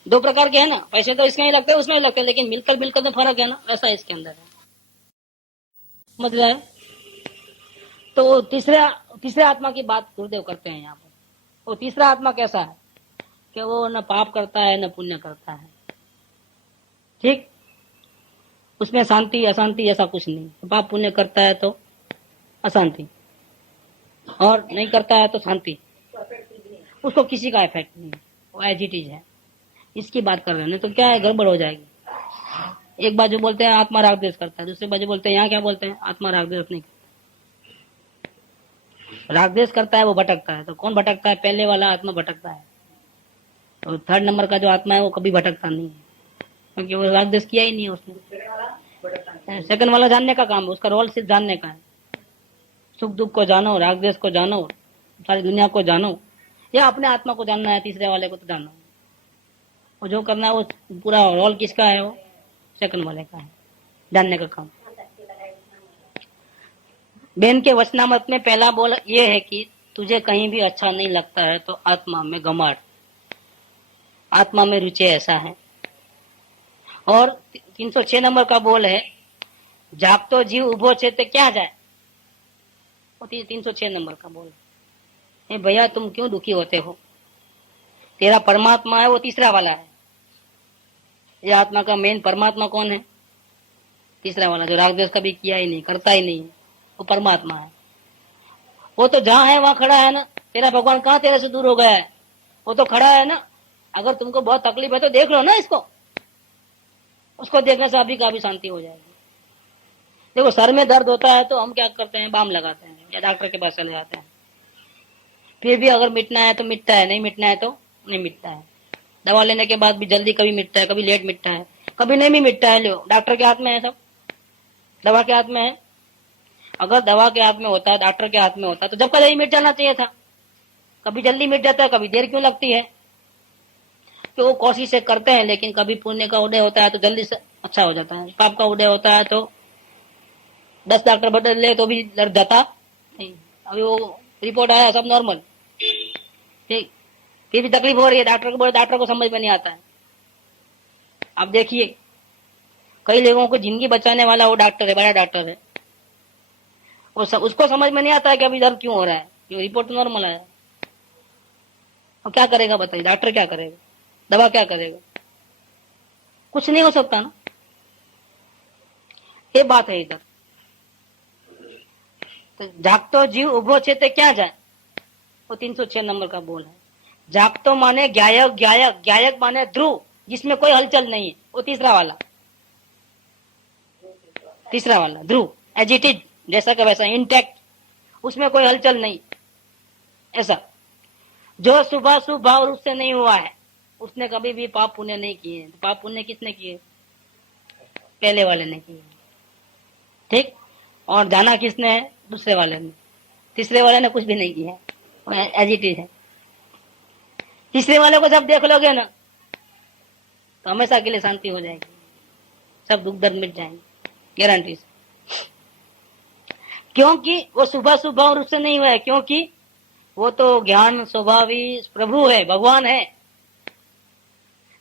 2 प्रकार के है ना, पैसे तो इसमें ही लगते हैं उसमें ही लगते हैं, लेकिन मिलकर में फर्क है ना, वैसा इसके अंदर है। समझ रहा है? तो तीसरे आत्मा की बात गुरुदेव करते हैं यहाँ पर। वो तीसरा आत्मा कैसा है कि वो न पाप करता है न पुण्य करता है, ठीक, उसमें शांति अशांति ऐसा कुछ नहीं। तो पाप पुण्य करता है तो अशांति, और नहीं करता है तो शांति, उसको किसी का इफेक्ट नहीं, वो एज इट इज है। इसकी बात कर रहे हैं, नहीं तो क्या है, गड़बड़ हो जाएगी। एक बाजू बोलते हैं आत्मा राग द्वेष करता है, दूसरी बाजू बोलते हैं यहाँ क्या बोलते हैं, आत्मा राग द्वेष नहीं करता। राग द्वेष करता है वो भटकता है। तो कौन भटकता है? पहले वाला आत्मा भटकता है। तो थर्ड नंबर का जो आत्मा है वो कभी भटकता नहीं है, क्योंकि वो राग द्वेष किया ही नहीं है उसने। सेकंड वाला जानने का काम है, उसका रोल सिर्फ जानने का है। सुख दुख को जानो, राग द्वेष को जानो, सारी दुनिया को जानो, या अपने आत्मा को जानना है, तीसरे वाले को तो जानो। वो जो करना है वो पूरा रोल किसका है? वो सेकंड वाले का है, जानने का काम। बहन के वचनामृत में पहला बोल ये है कि तुझे कहीं भी अच्छा नहीं लगता है तो आत्मा में घमंड, आत्मा में रुचि ऐसा है। और 306 नंबर का बोल है, जागतो जीव उभो छे ते क्या जाए। वो 306 नंबर का बोल है, भैया तुम क्यों दुखी होते हो, तेरा परमात्मा है वो तीसरा वाला है। ये आत्मा का मेन परमात्मा कौन है? तीसरा वाला, जो राग द्वेष कभी किया ही नहीं, करता ही नहीं, वो परमात्मा है। वो तो जहां है वहां खड़ा है ना। तेरा भगवान कहाँ तेरे से दूर हो गया है? वो तो खड़ा है ना। अगर तुमको बहुत तकलीफ है तो देख लो ना इसको, उसको देखने से अभी का भी शांति हो जाएगी। देखो सर में दर्द होता है तो हम क्या करते हैं, बाम लगाते हैं या डॉक्टर के पास चले जाते हैं। फिर भी अगर मिटना है तो मिटता है, नहीं मिटना है तो नहीं मिटता है। दवा लेने के बाद भी जल्दी कभी मिटता है, कभी लेट मिटता है, कभी नहीं भी मिटता है। लो डॉक्टर के हाथ में है सब, दवा के हाथ में है। अगर दवा के हाथ में होता, डॉक्टर के हाथ में होता तो जब का जल्दी मिट जाना चाहिए था। कभी जल्दी मिट जाता है, कभी देर क्यों लगती है? तो वो कोशिशें करते हैं, लेकिन कभी पुण्य का उदय होता है तो जल्दी से अच्छा हो जाता है, पाप का उदय होता है तो 10 डॉक्टर बदल ले तो भी लड़ जाता नहीं। अभी वो रिपोर्ट आया सब नॉर्मल, ठीक, फिर भी तकलीफ हो रही है, डॉक्टर को समझ में नहीं आता है। आप देखिए कई लोगों को जिंदगी बचाने वाला वो डॉक्टर है, बड़ा डॉक्टर है, उसको समझ में नहीं आता है कि अभी दर्द क्यों हो रहा है, ये रिपोर्ट नॉर्मल आया। और क्या करेगा बताइए, डॉक्टर क्या करेगा, दवा क्या करेगा? कुछ नहीं हो सकता ना। ये बात है इधर। तो जागतो जीव उभो छे ते क्या जाए, वो 306 नंबर का बोल है। जागतो माने गायक, गायक गायक माने ध्रुव, जिसमें कोई हलचल नहीं है, वो तीसरा वाला ध्रुव, एज इट इज, जैसा का वैसा इंटैक्ट, उसमें कोई हलचल नहीं। ऐसा जो सुबह भाव रूप से नहीं हुआ है, उसने कभी भी पाप पुण्य नहीं किए। तो पाप पुण्य किसने किए? पहले वाले ने किए, ठीक। और जाना किसने है? दूसरे वाले ने। तीसरे वाले ने कुछ भी नहीं किया, एज इट इज है। तीसरे वाले को जब देख लोगे ना तो हमेशा के लिए शांति हो जाएगी, सब दुख दर्द मिट जाएंगे, गारंटी से। क्योंकि वो सुबह रूप से नहीं हुआ है, क्योंकि वो तो ज्ञान स्वभावी प्रभु है, भगवान है।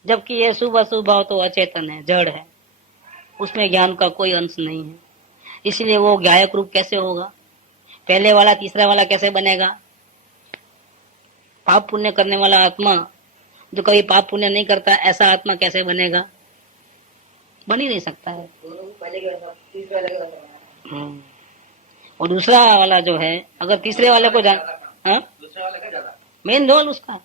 जबकि ये सुबह तो अचेतन है, जड़ है, उसमें ज्ञान का कोई अंश नहीं है। इसलिए वो गायक रूप कैसे होगा? पहले वाला तीसरा वाला कैसे बनेगा? पाप पुण्य करने वाला आत्मा जो कभी पाप पुण्य नहीं करता, ऐसा आत्मा कैसे बनेगा? बन ही नहीं सकता है। और दूसरा वाला जो है, अगर तीसरे वाले को जान, हाँ, मेन रोल उसका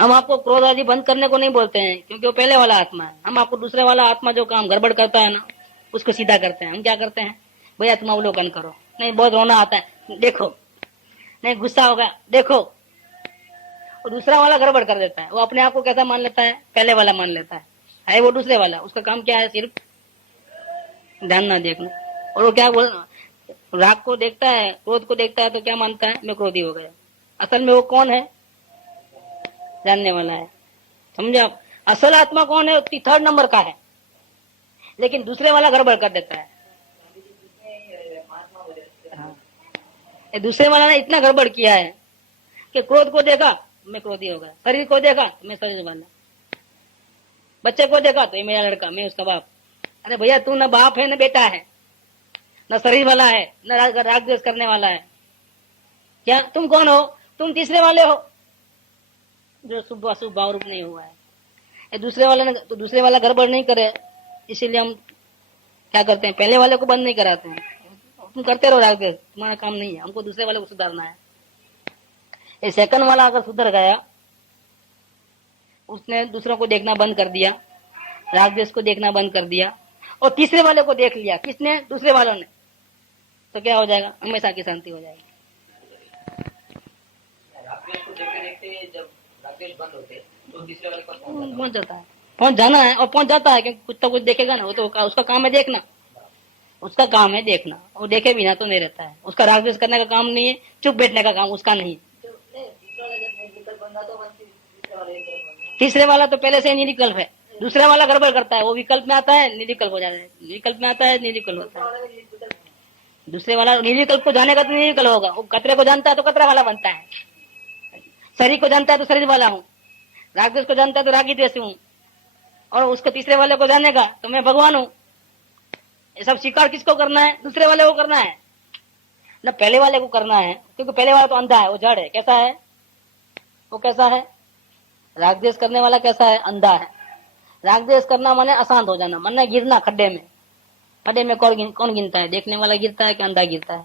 हम आपको क्रोध आदि बंद करने को नहीं बोलते हैं, क्योंकि वो पहले वाला आत्मा है। हम आपको दूसरे वाला आत्मा जो काम गड़बड़ करता है ना, उसको सीधा करते हैं। हम क्या करते हैं, भैया तुम अवलोकन करो, नहीं बहुत रोना आता है देखो, नहीं गुस्सा होगा देखो। और दूसरा वाला गड़बड़ कर देता है, वो अपने आप को कैसा मान लेता है? पहले वाला मान लेता है वो दूसरे वाला। उसका काम क्या है? सिर्फ जानना, देखना। और वो क्या बोल, राग को देखता है, क्रोध को देखता है तो क्या मानता है? मैं क्रोधी हो गया। असल में वो कौन है? जानने वाला है, समझे आप? असल आत्मा कौन है? 3rd नंबर का है, लेकिन दूसरे वाला गड़बड़ कर देता है। हाँ। दूसरे वाला ने इतना गड़बड़ किया है कि क्रोध को देखा मैं क्रोधी हो गया, शरीर को देखा तो मैं शरीर वाला, बच्चे को देखा तो ये मेरा लड़का, मैं उसका बाप। अरे भैया तू ना बाप है ना बेटा है, न शरीर वाला है, न राग द्वेष करने वाला है। क्या तुम कौन हो? तुम तीसरे वाले हो जो शुभ अशुभ भाव रूप नहीं हुआ है। ये दूसरे वाले ने, तो दूसरे वाला गड़बड़ नहीं करे, इसीलिए हम क्या करते हैं, पहले वाले को बंद नहीं कराते हैं। तुम करते रहो राग द्वेष, तुम्हारा काम नहीं है, हमको दूसरे वाले को सुधारना है। ये सेकंड वाला अगर सुधर गया, उसने दूसरों को देखना बंद कर दिया, राग द्वेष को देखना बंद कर दिया, और तीसरे वाले को देख लिया, किसने? दूसरे वालों ने, तो क्या हो जाएगा? हमेशा की शांति हो जाएगी। पहुंच जाता है, पहुंच जाना है और पहुंच जाता है, क्योंकि कुछ तो कुछ देखेगा ना, वो तो उसका काम है देखना, उसका काम है देखना, वो देखे बिना तो नहीं रहता है। उसका राग द्वेष करने का काम नहीं है, चुप बैठने का काम उसका नहीं है। तीसरे वाला तो पहले से निर्विकल्प है, दूसरे वाला गड़बड़ करता है, वो विकल्प में आता है, निर्विकल्प हो जाता है, विकल्प में आता है, निर्विकल्प होता है। दूसरे वाला निर्विकल्प को जानेगा तो निर्विकल्प होगा, वो कतरे को जानता है तो कतरा वाला बनता है, शरीर को जानता है तो शरीर वाला हूँ, राग द्वेष को जानता है तो रागी द्वेष हूँ, और उसको तीसरे वाले को जानेगा तो मैं भगवान हूँ। ये सब स्वीकार किसको करना है? दूसरे वाले को करना है ना, पहले वाले को करना है, क्योंकि पहले वाला तो अंधा है, वो जड़ है। कैसा है वो? कैसा है? राग द्वेष करने वाला कैसा है? अंधा है। राग द्वेष करना माने अशांत हो जाना, माने गिरना खड्डे में। खड्डे में कौन गिनता है? देखने वाला गिरता है कि अंधा गिरता है?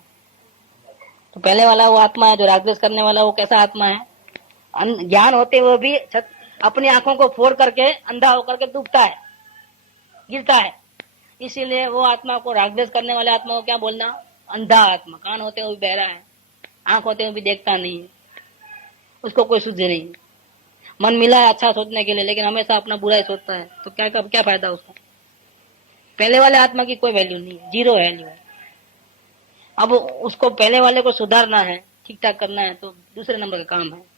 तो पहले वाला वो आत्मा है, जो राग द्वेष करने वाला, वो कैसा आत्मा है? ज्ञान होते हुए भी अपनी आंखों को फोड़ करके अंधा होकर के डूबता है, गिरता है। इसीलिए वो आत्मा को, राग द्वेष करने वाले आत्मा को क्या बोलना? अंधा आत्मा। कान होते हुए भी बहरा है, आंख होते हुए भी देखता नहीं है, उसको कोई शुद्धि नहीं है। मन मिला है अच्छा सोचने के लिए, लेकिन हमेशा अपना बुरा ही सोचता है, तो क्या फायदा उसका? पहले वाले आत्मा की कोई वैल्यू नहीं है, जीरो वैल्यू है। अब उसको पहले वाले को सुधारना है, ठीक ठाक करना है, तो दूसरे नंबर का काम है।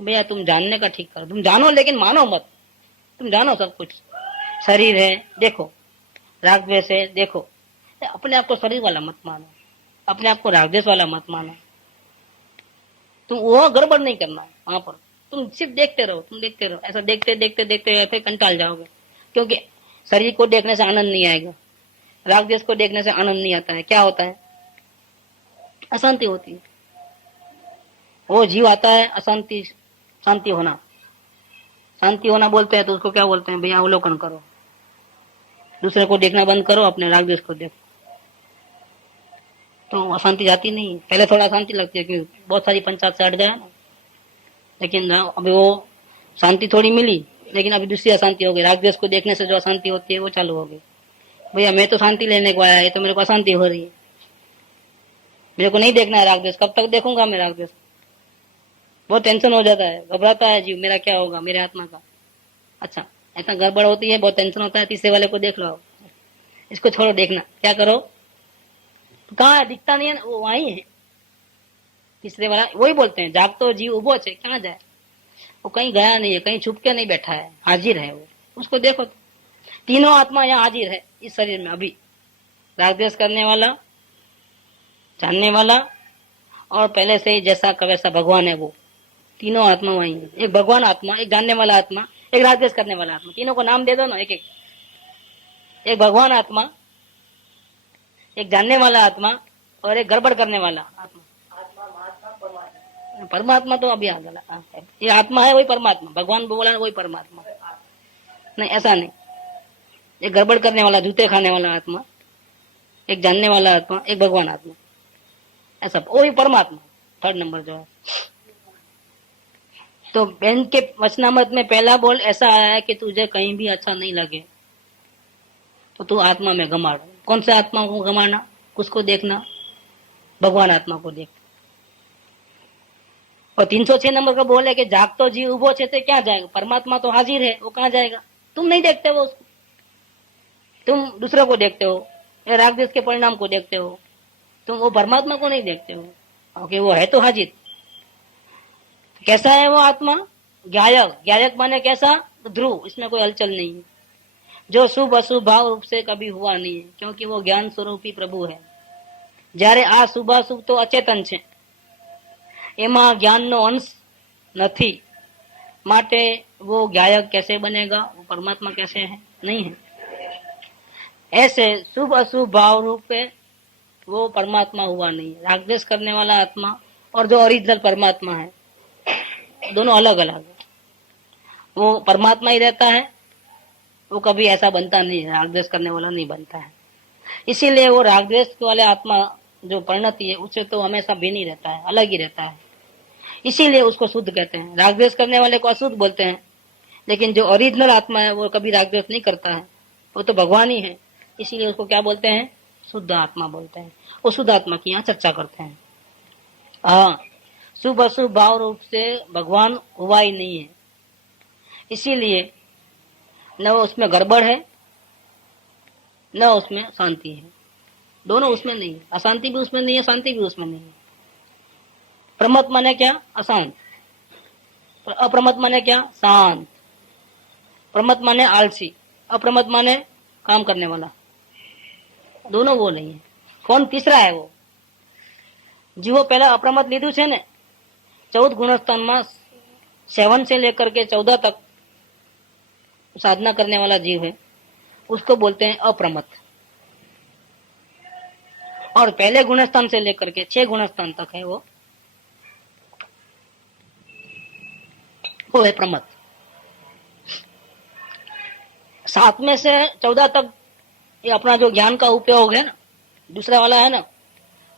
भैया तुम जानने का ठीक करो, तुम जानो लेकिन मानो मत। तुम जानो सब कुछ, शरीर है देखो, राग द्वेष है देखो, अपने आप को शरीर वाला मत मानो, अपने आप को राग द्वेष वाला मत मानो। तुम वो गड़बड़ नहीं करना है वहां पर, तुम सिर्फ देखते रहो, तुम देखते रहो। ऐसा देखते देखते देखते फिर कंटाल जाओगे, क्योंकि शरीर को देखने से आनंद नहीं आएगा, राग द्वेष को देखने से आनंद नहीं आता है। क्या होता है? अशांति होती है। वो जीव आता है अशांति, शांति होना, शांति होना बोलते हैं तो उसको क्या बोलते हैं? भैया अवलोकन करो, दूसरे को देखना बंद करो, अपने राग द्वेष को देखो, तो अशांति जाती नहीं है। पहले थोड़ा शांति लगती है, क्योंकि बहुत सारी पंचायत से हट गया ना, लेकिन अभी वो शांति थोड़ी मिली, लेकिन अभी दूसरी अशांति हो गई। राग द्वेष को देखने से जो अशांति होती है वो चालू हो गई। भैया मैं तो शांति लेने को आया, ये तो मेरे को अशांति हो रही है, मेरे को नहीं देखना है राग द्वेष, कब तक देखूंगा मैं राग द्वेष? बहुत टेंशन हो जाता है, घबराता है जीव, मेरा क्या होगा, मेरे आत्मा का। अच्छा ऐसा गड़बड़ होती है, बहुत टेंशन होता है, तीसरे वाले को देख लो, इसको छोड़ो, देखना क्या करो, तो कहाँ है? दिखता नहीं है ना, वो वहीं है। तीसरे वाला वही बोलते हैं, जागतो जीव उभो छे, कहाँ जाए? वो कहीं गया नहीं है, कहीं छुप के नहीं बैठा है, हाजिर है वो, उसको देखो। तीनों आत्मा यहाँ हाजिर है इस शरीर में अभी, राग द्वेष करने वाला, जानने वाला, और पहले से ही जैसा का वैसा भगवान है, वो तीनों आत्मा वही है। एक भगवान आत्मा, एक जानने वाला आत्मा, एक राग द्वेष करने वाला आत्मा। तीनों को नाम दे दो ना, एक एक। एक भगवान आत्मा, एक जानने वाला आत्मा, और एक गड़बड़ करने वाला आत्मा। परमात्मा तो अभी आ गया, ये आत्मा है वही परमात्मा, भगवान बोला ना वही परमात्मा नहीं, ऐसा नहीं। एक गड़बड़ करने वाला, जूते खाने वाला आत्मा, एक जानने वाला आत्मा, एक भगवान आत्मा, ऐसा वही परमात्मा थर्ड नंबर जो है। तो बहन के वचनामृत में पहला बोल ऐसा आया है कि तुझे कहीं भी अच्छा नहीं लगे तो तू आत्मा में गमाड़। कौन से आत्मा को गमाना? उसको देखना, भगवान आत्मा को देख। और 306 नंबर का बोल है कि जागतो जीव उभो छे तो क्या जाएगा? परमात्मा तो हाजिर है, वो कहाँ जाएगा? तुम नहीं देखते हो उसको, तुम दूसरे को देखते हो, या राग द्वेष के परिणाम को देखते हो, तुम वो परमात्मा को नहीं देखते हो, क्योंकि वो है तो हाजिर। कैसा है वो आत्मा? ज्ञायक। ज्ञायक माने कैसा? ध्रुव, इसमें कोई हलचल नहीं है, जो शुभ अशुभ भाव रूप से कभी हुआ नहीं है, क्योंकि वो ज्ञान स्वरूपी प्रभु है। જ્યારે આ શુભાશુભ તો અચેતન છે, એમાં જ્ઞાનનો અંશ નથી, માટે वो ज्ञायक कैसे बनेगा? वो परमात्मा कैसे है? नहीं है। ऐसे शुभ अशुभ भाव रूप वो परमात्मा हुआ नहीं। राग द्वेष करने वाला आत्मा और जो ओरिजिनल परमात्मा है, दोनों अलग अलग है। वो परमात्मा ही रहता है, वो कभी ऐसा बनता नहीं है, राग द्वेष करने वाला नहीं बनता है। इसीलिए वो राग द्वेष वाले आत्मा जो परिणति है उससे तो हमेशा भिन्न ही रहता है, अलग ही रहता है। इसीलिए उसको शुद्ध कहते हैं। राग द्वेष करने वाले को अशुद्ध बोलते हैं, लेकिन जो ओरिजिनल आत्मा है वो कभी राग द्वेष नहीं करता है, वो तो भगवान ही है। इसीलिए उसको क्या बोलते हैं? शुद्ध आत्मा बोलते हैं। वो शुद्ध आत्मा की यहाँ चर्चा करते हैं। हाँ, शुभ अशुभ भाव रूप से भगवान हुआ ही नहीं है, इसीलिए न उसमें गड़बड़ है न उसमें शांति है। दोनों उसमें नहीं है, अशांति भी उसमें नहीं है, शांति भी उसमें नहीं है। प्रमत माने क्या? अशांत। अप्रमत माने क्या? शांत। प्रमत माने आलसी, अप्रमत माने काम करने वाला। दोनों वो नहीं है। कौन तीसरा है? वो जीवो पहले अप्रमत लीधु छे ने 14 गुणस्थान में 7 से लेकर के 14 तक साधना करने वाला जीव है, उसको बोलते हैं अप्रमत। और पहले गुणस्थान से लेकर के 6 गुणस्थान तक है वो है प्रमत। 7 में से 14 तक ये अपना जो ज्ञान का उपयोग है ना, दूसरा वाला है ना,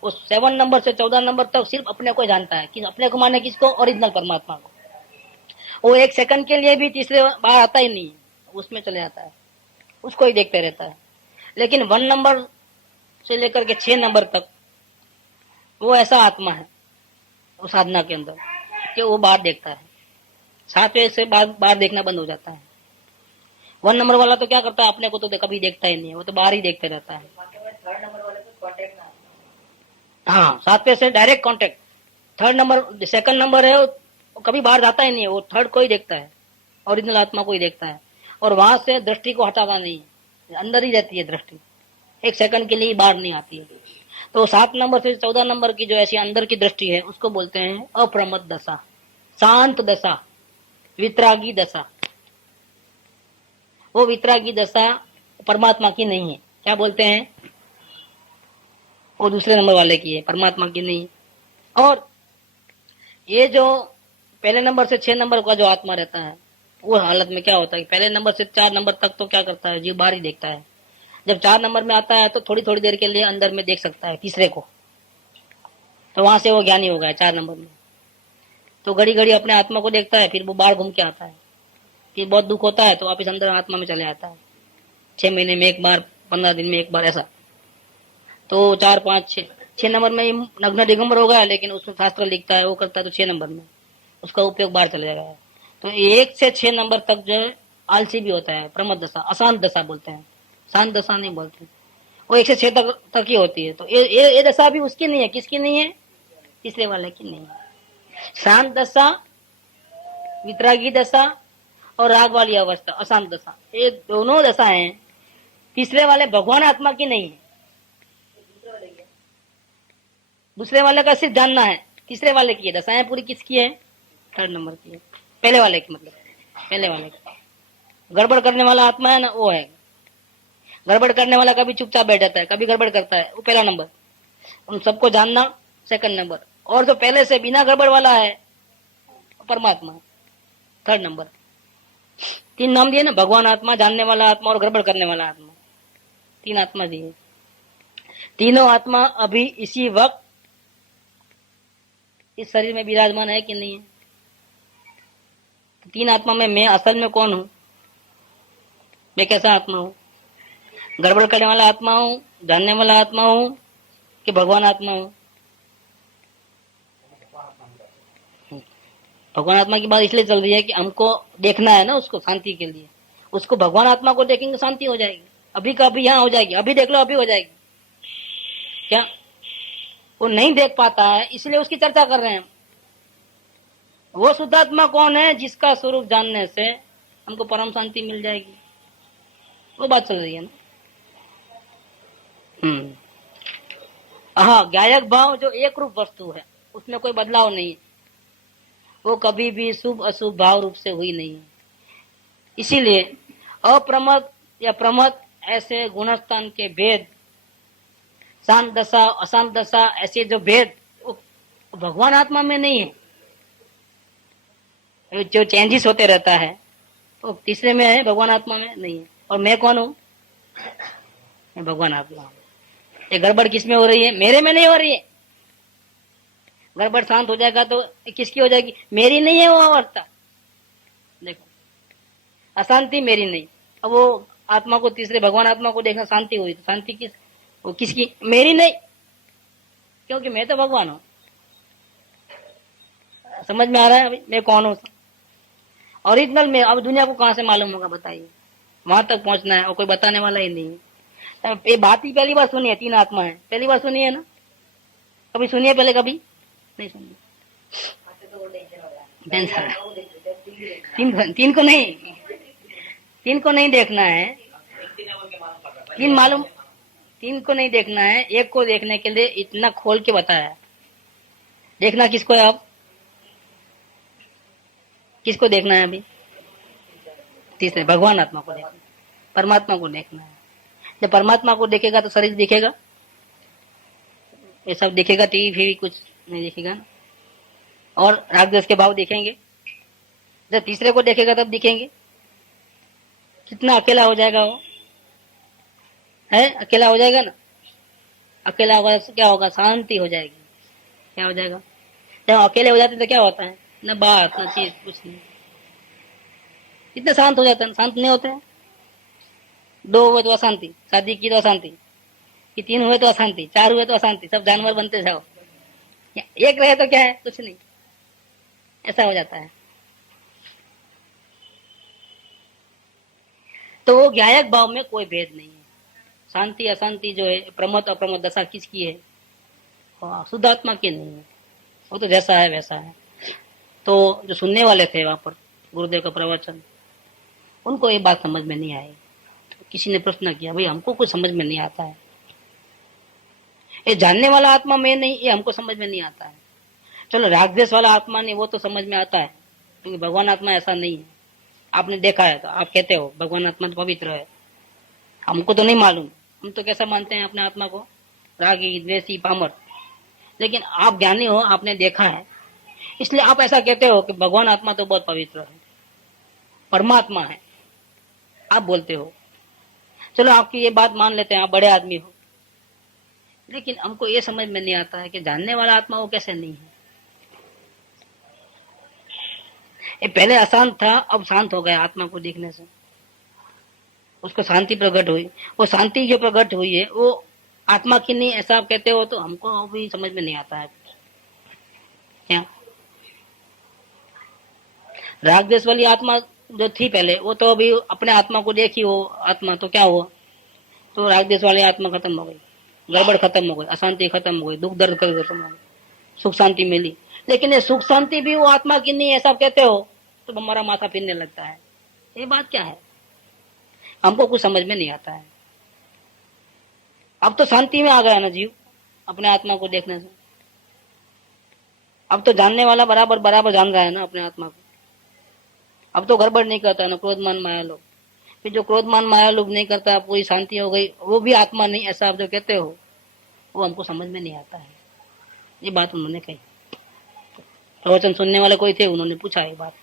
वो 7 नंबर से 14 नंबर तक सिर्फ अपने को जानता है। कि अपने को माने किसको? ओरिजिनल परमात्मा को। वो 1 सेकंड के लिए भी तीसरे बार आता ही नहीं है, उसमें चले जाता है, उसको ही देखते रहता है। लेकिन 1 नंबर से लेकर के 6 नंबर तक वो ऐसा आत्मा है वो साधना के अंदर कि वो बाहर देखता है। 7वें से बाहर देखना बंद हो जाता है। 1 नंबर वाला तो क्या करता है? अपने को तो कभी देखता ही नहीं है, वो तो बाहर ही देखते रहता है। हाँ, 7वें से direct contact. 3rd number, 2nd number है, वो कभी बाहर जाता ही नहीं है, वो 3rd को ही देखता है, ओरिजिनल आत्मा को ही देखता है। और वहां से दृष्टि को हटाता नहीं है, अंदर ही रहती है दृष्टि, 1 सेकंड के लिए बाहर नहीं आती है। तो 7 नंबर से 14 नंबर की जो ऐसी अंदर की दृष्टि है उसको बोलते हैं अप्रमत दशा, शांत दशा, वितरागी दशा। वो वितरागी दशा परमात्मा की नहीं है। क्या बोलते हैं? वो दूसरे नंबर वाले की है, परमात्मा की नहीं। और ये जो पहले नंबर से 6 नंबर का जो आत्मा रहता है, वो हालत में क्या होता है? पहले नंबर से 4 नंबर तक तो क्या करता है? जीव बाहर ही देखता है। जब 4 नंबर में आता है तो थोड़ी थोड़ी देर के लिए अंदर में देख सकता है तीसरे को, तो वहां से वो ज्ञानी हो गया 4 नंबर में। तो घड़ी घड़ी अपने आत्मा को देखता है, फिर वो बाहर घूम के आता है। फिर बहुत दुख होता है तो वापिस अंदर आत्मा में चले आता है, 6 महीने में एक बार, 15 दिन में एक बार, ऐसा। तो 4, 5, 6 नंबर में नग्न दिगंबर हो गया, लेकिन उसमें शास्त्र लिखता है, वो करता है, तो 6 नंबर में उसका उपयोग बाहर चले जाएगा। तो 1 से 6 नंबर तक जो है आलसी भी होता है, प्रमद दशा, अशांत दशा बोलते हैं, शांत दशा नहीं बोलते। वो 1 से 6 तक ही होती है। तो ये दशा भी उसकी नहीं है। किसकी नहीं है? तीसरे वाले की नहीं है। शांत दशा, वितरागी दशा और राग वाली अवस्था, अशांत दशा, ये दोनों दशा हैं तीसरे वाले भगवान आत्मा की नहीं है। दूसरे वाले का सिर्फ जानना है, तीसरे वाले की है। दशाएं पूरी किसकी है? 3rd नंबर की है, पहले वाले की, मतलब पहले वाले की। गड़बड़ करने वाला आत्मा है ना, वो है। गड़बड़ करने वाला कभी चुपचाप बैठ जाता है, कभी गड़बड़ करता है, वो पहला नंबर। उन सबको जानना 2nd नंबर। और जो पहले से बिना गड़बड़ वाला है परमात्मा, 3rd नंबर। 3 नाम दिए ना, भगवान आत्मा, जानने वाला आत्मा और गड़बड़ करने वाला आत्मा, 3 आत्मा दिए। तीनों आत्मा अभी इसी वक्त इस शरीर में विराजमान है कि नहीं है? 3 आत्मा में मैं असल में कौन हूं? मैं कैसा आत्मा हूं? गड़बड़ करने वाला आत्मा हूं, जानने वाला आत्मा हूं कि भगवान आत्मा हूं? भगवान आत्मा की बात इसलिए चल रही है कि हमको देखना है ना उसको, शांति के लिए। उसको भगवान आत्मा को देखेंगे शांति हो जाएगी, अभी का अभी यहाँ हो जाएगी। अभी देख लो, अभी हो जाएगी। क्या वो नहीं देख पाता है, इसलिए उसकी चर्चा कर रहे हैं। वो शुद्धात्मा कौन है? जिसका स्वरूप जानने से हमको परम शांति मिल जाएगी, वो बात चल रही है ना। हाँ, ज्ञायक भाव जो एक रूप वस्तु है, उसमें कोई बदलाव नहीं है, वो कभी भी शुभ अशुभ भाव रूप से हुई नहीं है। इसीलिए अप्रमत या प्रमत ऐसे गुणस्थान के भेद शांत दशा अशांत दशा ऐसे जो भेद वो भगवान आत्मा में नहीं है। जो चेंजेस होते रहता है वो तीसरे में है, भगवान आत्मा में नहीं है। और मैं कौन हूँ? मैं भगवान आत्मा हूँ। ये गड़बड़ किस में हो रही है? मेरे में नहीं हो रही है। गड़बड़ शांत हो जाएगा तो किसकी हो जाएगी? मेरी नहीं है वो अवस्था। देखो, अशांति मेरी नहीं। अब वो आत्मा को, तीसरे भगवान आत्मा को देखना, शांति हुई तो शांति किस, वो किसकी? मेरी नहीं, क्योंकि मैं तो भगवान हूँ। समझ में आ रहा है अभी मैं कौन हूँ? ओरिजिनल में। अब दुनिया को कहां से मालूम होगा बताइए? वहां तक पहुंचना है और कोई बताने वाला ही नहीं है। ये बात ही पहली बार सुनी है, तीन आत्मा है, पहली बार सुनी है ना? कभी सुनिए पहले? कभी नहीं सुनी। तीन को नहीं, तीन को नहीं देखना है। तीन मालूम, तीन को नहीं देखना है, एक को देखने के लिए इतना खोल के बताया। देखना किसको है? आप किसको देखना है अभी? तीसरे भगवान आत्मा को देखना, परमात्मा को देखना है। जब परमात्मा को देखेगा तो शरीर दिखेगा, ये सब दिखेगा, टीवी फिर कुछ नहीं दिखेगा ना। और राग-द्वेष के भाव दिखेंगे। जब तीसरे को देखेगा तब दिखेंगे। कितना अकेला हो जाएगा वो, है? अकेला हो जाएगा ना। अकेला होगा तो क्या होगा? शांति हो जाएगी। क्या हो जाएगा? जब अकेले हो जाते तो क्या होता है? न बात न चीज, कुछ नहीं। कितने शांत हो जाते हैं? शांत नहीं होते हैं। दो हुए तो अशांति, शादी की तो अशांति, कि तीन हुए तो अशांति, चार हुए तो अशांति, सब जानवर बनते जाओ। एक रहे तो क्या है? कुछ नहीं। ऐसा हो जाता है। तो वो ज्ञायक भाव में कोई भेद नहीं है। शांति अशांति जो है, प्रमोद अप्रमोद दशा किसकी है? शुद्धात्मा की नहीं है। वो तो जैसा है वैसा है। तो जो सुनने वाले थे वहां पर गुरुदेव का प्रवचन, उनको ये बात समझ में नहीं आई। तो किसी ने प्रश्न किया, भाई हमको कुछ समझ में नहीं आता है, ये जानने वाला आत्मा में नहीं, ये हमको समझ में नहीं आता है। चलो राग-द्वेष वाला आत्मा नहीं, वो तो समझ में आता है, क्योंकि भगवान आत्मा ऐसा नहीं है। आपने देखा है तो आप कहते हो भगवान आत्मा तो पवित्र है। हमको तो नहीं मालूम, हम तो कैसा मानते हैं अपने आत्मा को? रागी, द्वेषी, पामर। लेकिन आप ज्ञानी हो, आपने देखा है, इसलिए आप ऐसा कहते हो कि भगवान आत्मा तो बहुत पवित्र है, परमात्मा है, आप बोलते हो। चलो आपकी ये बात मान लेते हैं, आप बड़े आदमी हो। लेकिन हमको ये समझ में नहीं आता है कि जानने वाला आत्मा वो कैसे नहीं है। ये पहले अशांत था, अब शांत हो गया आत्मा को देखने से, उसको शांति प्रकट हुई। वो शांति जो प्रकट हुई है वो आत्मा की नहीं, ऐसा आप कहते हो, तो हमको अभी समझ में नहीं आता है। क्या राग-द्वेष वाली आत्मा जो थी पहले, वो तो अभी अपने आत्मा को देखी वो आत्मा, तो क्या हुआ? तो राग-द्वेष वाली आत्मा खत्म हो गई, गड़बड़ खत्म हो गई, अशांति खत्म हो गई, दुख दर्द खत्म हो गई, सुख शांति मिली। लेकिन ये सुख शांति भी वो आत्मा की नहीं, ऐसा कहते हो तो हमारा माथा फिरने लगता है। ये बात क्या है? हमको कुछ समझ में नहीं आता है। अब तो शांति में आ गया ना जीव अपने आत्मा को देखने से। अब तो जानने वाला बराबर बराबर जान रहा है ना अपने आत्मा को। अब तो गड़बड़ नहीं करता ना क्रोधमान माया लोग। फिर जो क्रोधमान माया लोग नहीं करता, पूरी शांति हो गई, वो भी आत्मा नहीं, ऐसा आप जो कहते हो, वो हमको समझ में नहीं आता है। ये बात उन्होंने कही। प्रवचन सुनने वाले कोई थे, उन्होंने पूछा ये बात,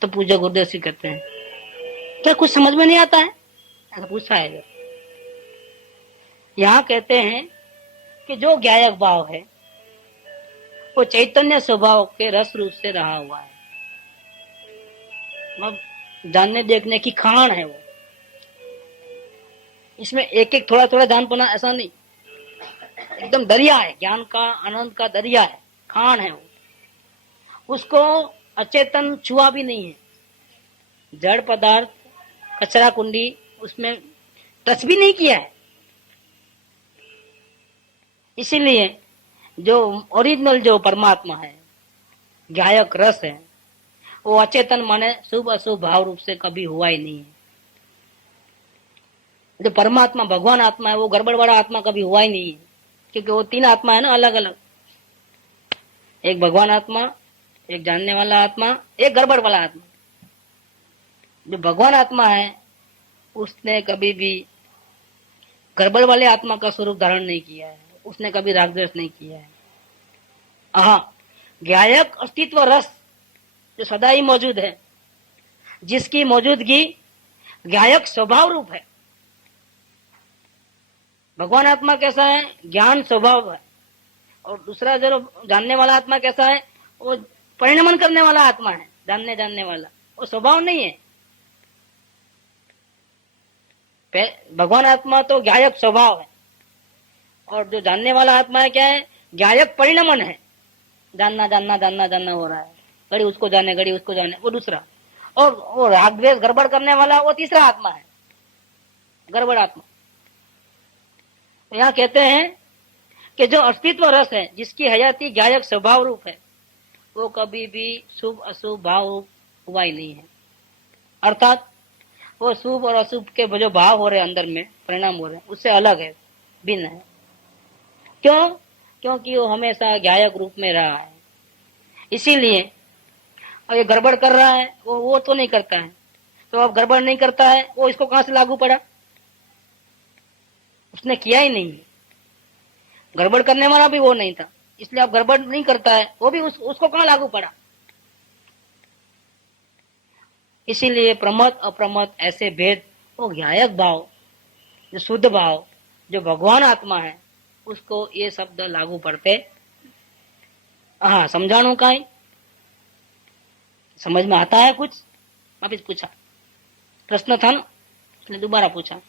तो पूज्य गुरुदेव सिंह कहते हैं क्या कुछ समझ में नहीं आता है? ऐसा पूछा है। यहाँ कहते हैं कि जो ज्ञायक भाव है वो चैतन्य स्वभाव के रस रूप से रहा हुआ है। मतलब जानने देखने की खान है वो। इसमें एक एक थोड़ा थोड़ा जान पाना ऐसा नहीं, एकदम दरिया है, ज्ञान का आनंद का दरिया है, खान है वो। उसको अचेतन छुआ भी नहीं है, जड़ पदार्थ कचरा कुंडी उसमें टच भी नहीं किया है। इसीलिए जो ओरिजिनल जो परमात्मा है, ज्ञायक रस है, वो अचेतन माने शुभ अशुभ भाव रूप से कभी हुआ ही नहीं है। जो परमात्मा भगवान आत्मा है वो गड़बड़ वाला आत्मा कभी हुआ ही नहीं है, क्योंकि वो तीन आत्मा है ना अलग अलग। एक भगवान आत्मा, एक जानने वाला आत्मा, एक गड़बड़ वाला आत्मा। जो भगवान आत्मा है उसने कभी भी गड़बड़ वाले आत्मा का स्वरूप धारण नहीं किया है, उसने कभी राग द्वेष नहीं किया है। हाँ, ज्ञायक अस्तित्व रस जो सदा ही मौजूद है, जिसकी मौजूदगी ज्ञायक स्वभाव रूप है। भगवान आत्मा कैसा है? ज्ञान स्वभाव है। और दूसरा जो जानने वाला आत्मा कैसा है? वो परिणमन करने वाला आत्मा है, जानने वाला, वो स्वभाव नहीं है। भगवान आत्मा तो ज्ञायक स्वभाव है, और जो जानने वाला आत्मा है क्या है? ज्ञायक परिणमन है। जानना हो रहा है, घड़ी उसको जाने, घड़ी उसको जाने, वो दूसरा। और वो राग द्वेष गड़बड़ करने वाला वो तीसरा आत्मा है, गड़बड़ आत्मा। तो यहाँ कहते हैं कि जो अस्तित्व रस है, जिसकी हयाती ज्ञायक स्वभाव रूप है, वो कभी भी शुभ अशुभ भाव हुआ ही नहीं है। अर्थात वो शुभ और अशुभ के जो भाव हो रहे हैं अंदर में, परिणाम हो रहे हैं, उससे अलग है, भिन्न है। क्यों? क्योंकि वो हमेशा ज्ञायक रूप में रहा है। इसीलिए अब ये गड़बड़ कर रहा है, वो तो नहीं करता है, तो अब गड़बड़ नहीं करता है, वो इसको कहां से लागू पड़ा? उसने किया ही नहीं। गड़बड़ करने वाला भी वो नहीं था, इसलिए अब गड़बड़ नहीं करता है, वो भी उसको कहां लागू पड़ा? इसीलिए प्रमत अप्रमत ऐसे भेद, वो ज्ञायक भाव, जो शुद्ध भाव, जो भगवान आत्मा है, उसको ये शब्द लागू पड़ते। हाँ, समझाणु का ही समझ में आता है कुछ? वापिस पूछा, प्रश्न था ना, इसने दोबारा पूछा,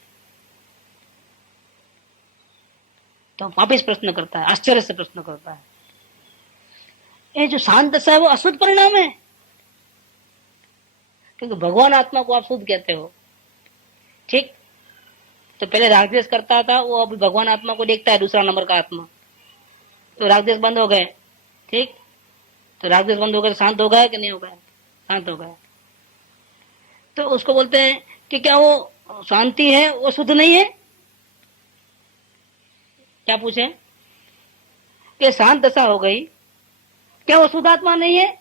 तो वापिस प्रश्न करता है, आश्चर्य से प्रश्न करता है। ये जो शांत दशा है वो अशुद्ध परिणाम है? क्योंकि भगवान आत्मा को आप शुद्ध कहते हो, ठीक? तो पहले राग द्वेष करता था, वो अभी भगवान आत्मा को देखता है, दूसरा नंबर का आत्मा, तो राग द्वेष बंद हो गए, ठीक? तो राग द्वेष बंद हो गए, शांत हो गया कि नहीं हो गया? शांत हो गया। तो उसको बोलते हैं कि क्या वो शांति है, वो शुद्ध नहीं है? क्या पूछे कि शांत दशा हो गई, क्या वो शुद्ध आत्मा नहीं है?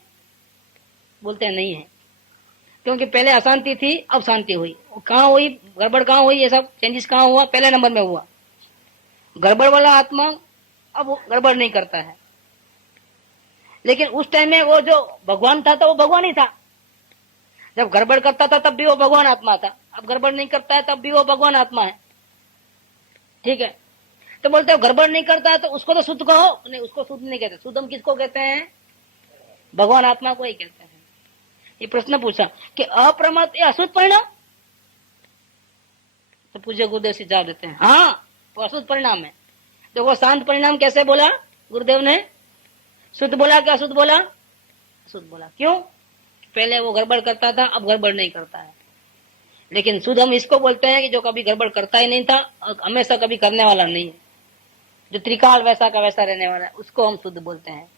बोलते हैं नहीं है, क्योंकि पहले अशांति थी, अब शांति हुई। कहाँ हुई गड़बड़? कहाँ हुई? ये सब चेंजेस कहाँ हुआ? पहले नंबर में हुआ। गड़बड़ वाला आत्मा अब गड़बड़ नहीं करता है, लेकिन उस टाइम में वो जो भगवान था, तो वो भगवान ही था। जब गड़बड़ करता था तब भी वो भगवान आत्मा था, अब गड़बड़ नहीं करता है तब भी वो भगवान आत्मा है, ठीक है? तो बोलते हो गड़बड़ नहीं करता है तो उसको तो शुद्ध कहो। नहीं, उसको शुद्ध नहीं कहते। शुद्ध हम किसको कहते हैं? भगवान आत्मा को ही कहते हैं। ये प्रश्न पूछा कि अप्रमत ये अशुद्ध परिणाम? तो पूज्य गुरुदेव से जवाब देते हैं, हाँ, वो अशुद्ध परिणाम है। तो वो शांत परिणाम कैसे बोला गुरुदेव ने? शुद्ध बोला कि अशुद्ध बोला? शुद्ध बोला। क्यों? पहले वो गड़बड़ करता था, अब गड़बड़ नहीं करता है। लेकिन शुद्ध हम इसको बोलते हैं कि जो कभी गड़बड़ करता ही नहीं था, हमेशा कभी करने वाला नहीं है, जो त्रिकाल वैसा का वैसा रहने वाला है, उसको हम शुद्ध बोलते हैं।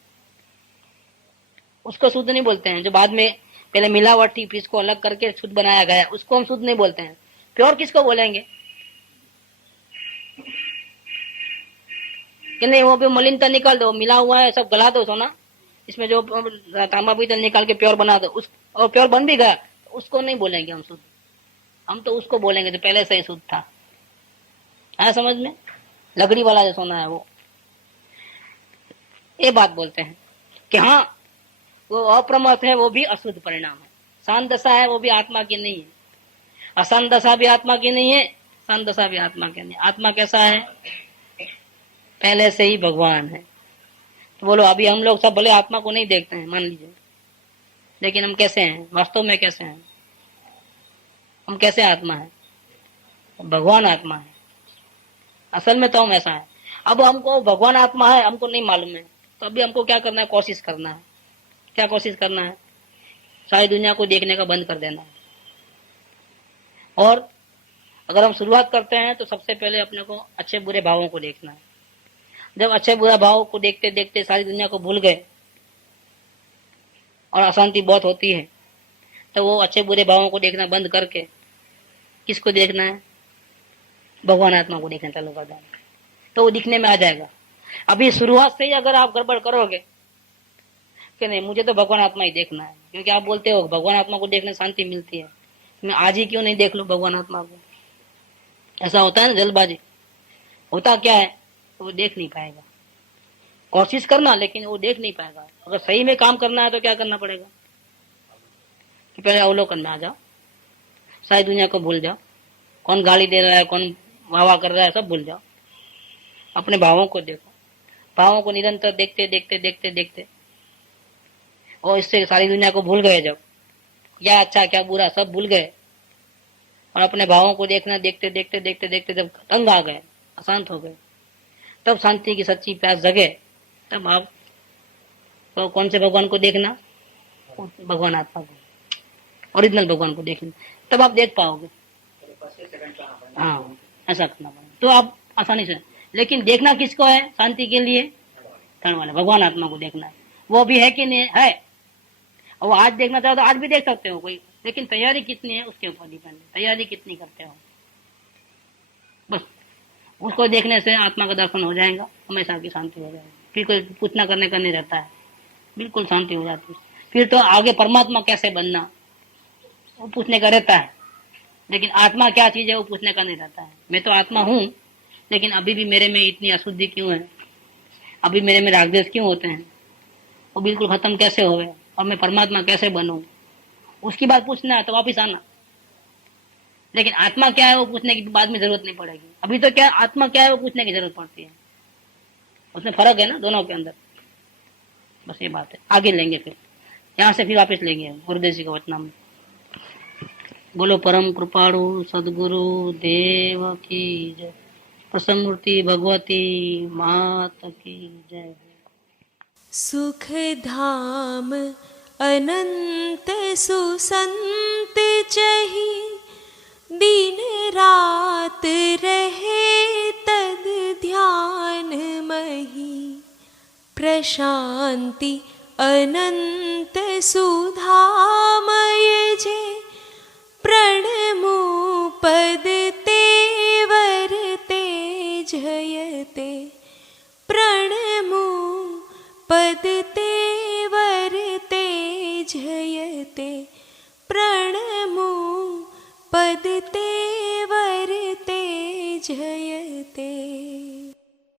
उसको शुद्ध नहीं बोलते हैं जो बाद में पहले मिलावटी पीस को अलग करके शुद्ध बनाया गया, उसको हम शुद्ध नहीं बोलते हैं। प्योर किसको बोलेंगे? कि नहीं, वो भी मलिनता निकाल दो, मिला हुआ है सब गला दो सोना, इसमें जो तांबा पीतल निकाल के प्योर बना दो, उस और प्योर बन भी गया, उसको नहीं बोलेंगे हम शुद्ध। हम तो उसको बोलेंगे जो पहले से ही शुद्ध था। आया समझ में? लकड़ी वाला जो सोना है वो, ये बात बोलते हैं कि हाँ, वो अप्रमत है, वो भी अशुद्ध परिणाम है। शांत दशा है, वो भी आत्मा की नहीं है। अशांत दशा भी आत्मा की नहीं है, शांत दशा भी आत्मा की नहीं। आत्मा कैसा है? पहले से ही भगवान है। तो बोलो, अभी हम लोग सब भले आत्मा को नहीं देखते हैं, मान लीजिए, लेकिन हम कैसे हैं? वास्तव में कैसे हैं? हम कैसे आत्मा है? भगवान आत्मा है। असल में तो हम ऐसा है। अब हमको भगवान आत्मा है, हमको नहीं मालूम है, तो अभी हमको क्या करना है? कोशिश करना है। क्या कोशिश करना है? सारी दुनिया को देखने का बंद कर देना है। और अगर हम शुरुआत करते हैं तो सबसे पहले अपने को अच्छे बुरे भावों को देखना है। जब अच्छे बुरा भाव को देखते देखते सारी दुनिया को भूल गए और अशांति बहुत होती है, तो वो अच्छे बुरे भावों को देखना बंद करके किसको देखना है? भगवान आत्मा को देखना चालू कर देना, तो वो दिखने में आ जाएगा। अभी शुरुआत से ही अगर आप गड़बड़ करोगे कि नहीं, मुझे तो भगवान आत्मा ही देखना है, क्योंकि आप बोलते हो भगवान आत्मा को देखने शांति मिलती है, मैं आज ही क्यों नहीं देख लूं भगवान आत्मा को? ऐसा होता है ना, जल्दबाजी। होता क्या है तो वो देख नहीं पाएगा। कोशिश करना लेकिन वो देख नहीं पाएगा। अगर सही में काम करना है तो क्या करना पड़ेगा कि पहले अवलोकन में आ जाओ, सारी दुनिया को भूल जाओ, कौन गाली दे रहा है, कौन वाह कर रहा है, सब भूल जाओ। अपने भावों को देखो, भावों को निरंतर देखते देखते देखते देखते और इससे सारी दुनिया को भूल गए। जब क्या अच्छा क्या बुरा सब भूल गए और अपने भावों को देखना देखते देखते देखते देखते जब तंग आ गए, अशांत हो गए, तब शांति की सच्ची प्यास जगे। तब आप तो कौन से भगवान को देखना, भगवान आत्मा को, ओरिजिनल भगवान को देखना, तब आप देख पाओगे। हाँ ऐसा करना पड़ेगा तो आप आसानी से। लेकिन देखना किसको है शांति के लिए, करने वाले भगवान आत्मा को देखना है। वो भी है कि नहीं है, और वो आज देखना चाहो तो आज भी देख सकते हो कोई, लेकिन तैयारी कितनी है उसके ऊपर डिपेंड है। तैयारी कितनी करते हो, बस उसको देखने से आत्मा का दर्शन हो जाएगा, हमेशा की शांति हो जाएगी। फिर कोई पूछना करने का नहीं रहता है, बिल्कुल शांति हो जाती है। फिर तो आगे परमात्मा कैसे बनना वो पूछने का रहता है, लेकिन आत्मा क्या चीज है वो पूछने का नहीं रहता है। मैं तो आत्मा हूँ, लेकिन अभी भी मेरे में इतनी अशुद्धि क्यों है, अभी मेरे में रागद्वेष क्यों होते हैं, वो बिल्कुल खत्म कैसे हो गए और मैं परमात्मा कैसे बनूं, उसकी बात पूछना है तो वापिस आना। लेकिन आत्मा क्या है वो पूछने की बाद में जरूरत नहीं पड़ेगी। अभी तो क्या आत्मा क्या है वो पूछने की जरूरत पड़ती है, उसमें फर्क है ना दोनों के अंदर। बस ये बात है, आगे लेंगे फिर यहाँ से फिर वापस लेंगे गुरुदेव जी का वचनामृत। बोलो परम कृपाणु सदगुरु देव की जय। प्रसन्नमूर्ति भगवती मात की जय। सुख धाम अनंत सुसंत चही, दिन रात रहे तद ध्यान मही। प्रशांति अनंत सुधामय जे, प्रणमो पद तेवर जयते। प्रणमो पद तेवर जयते। प्रणमो पद ते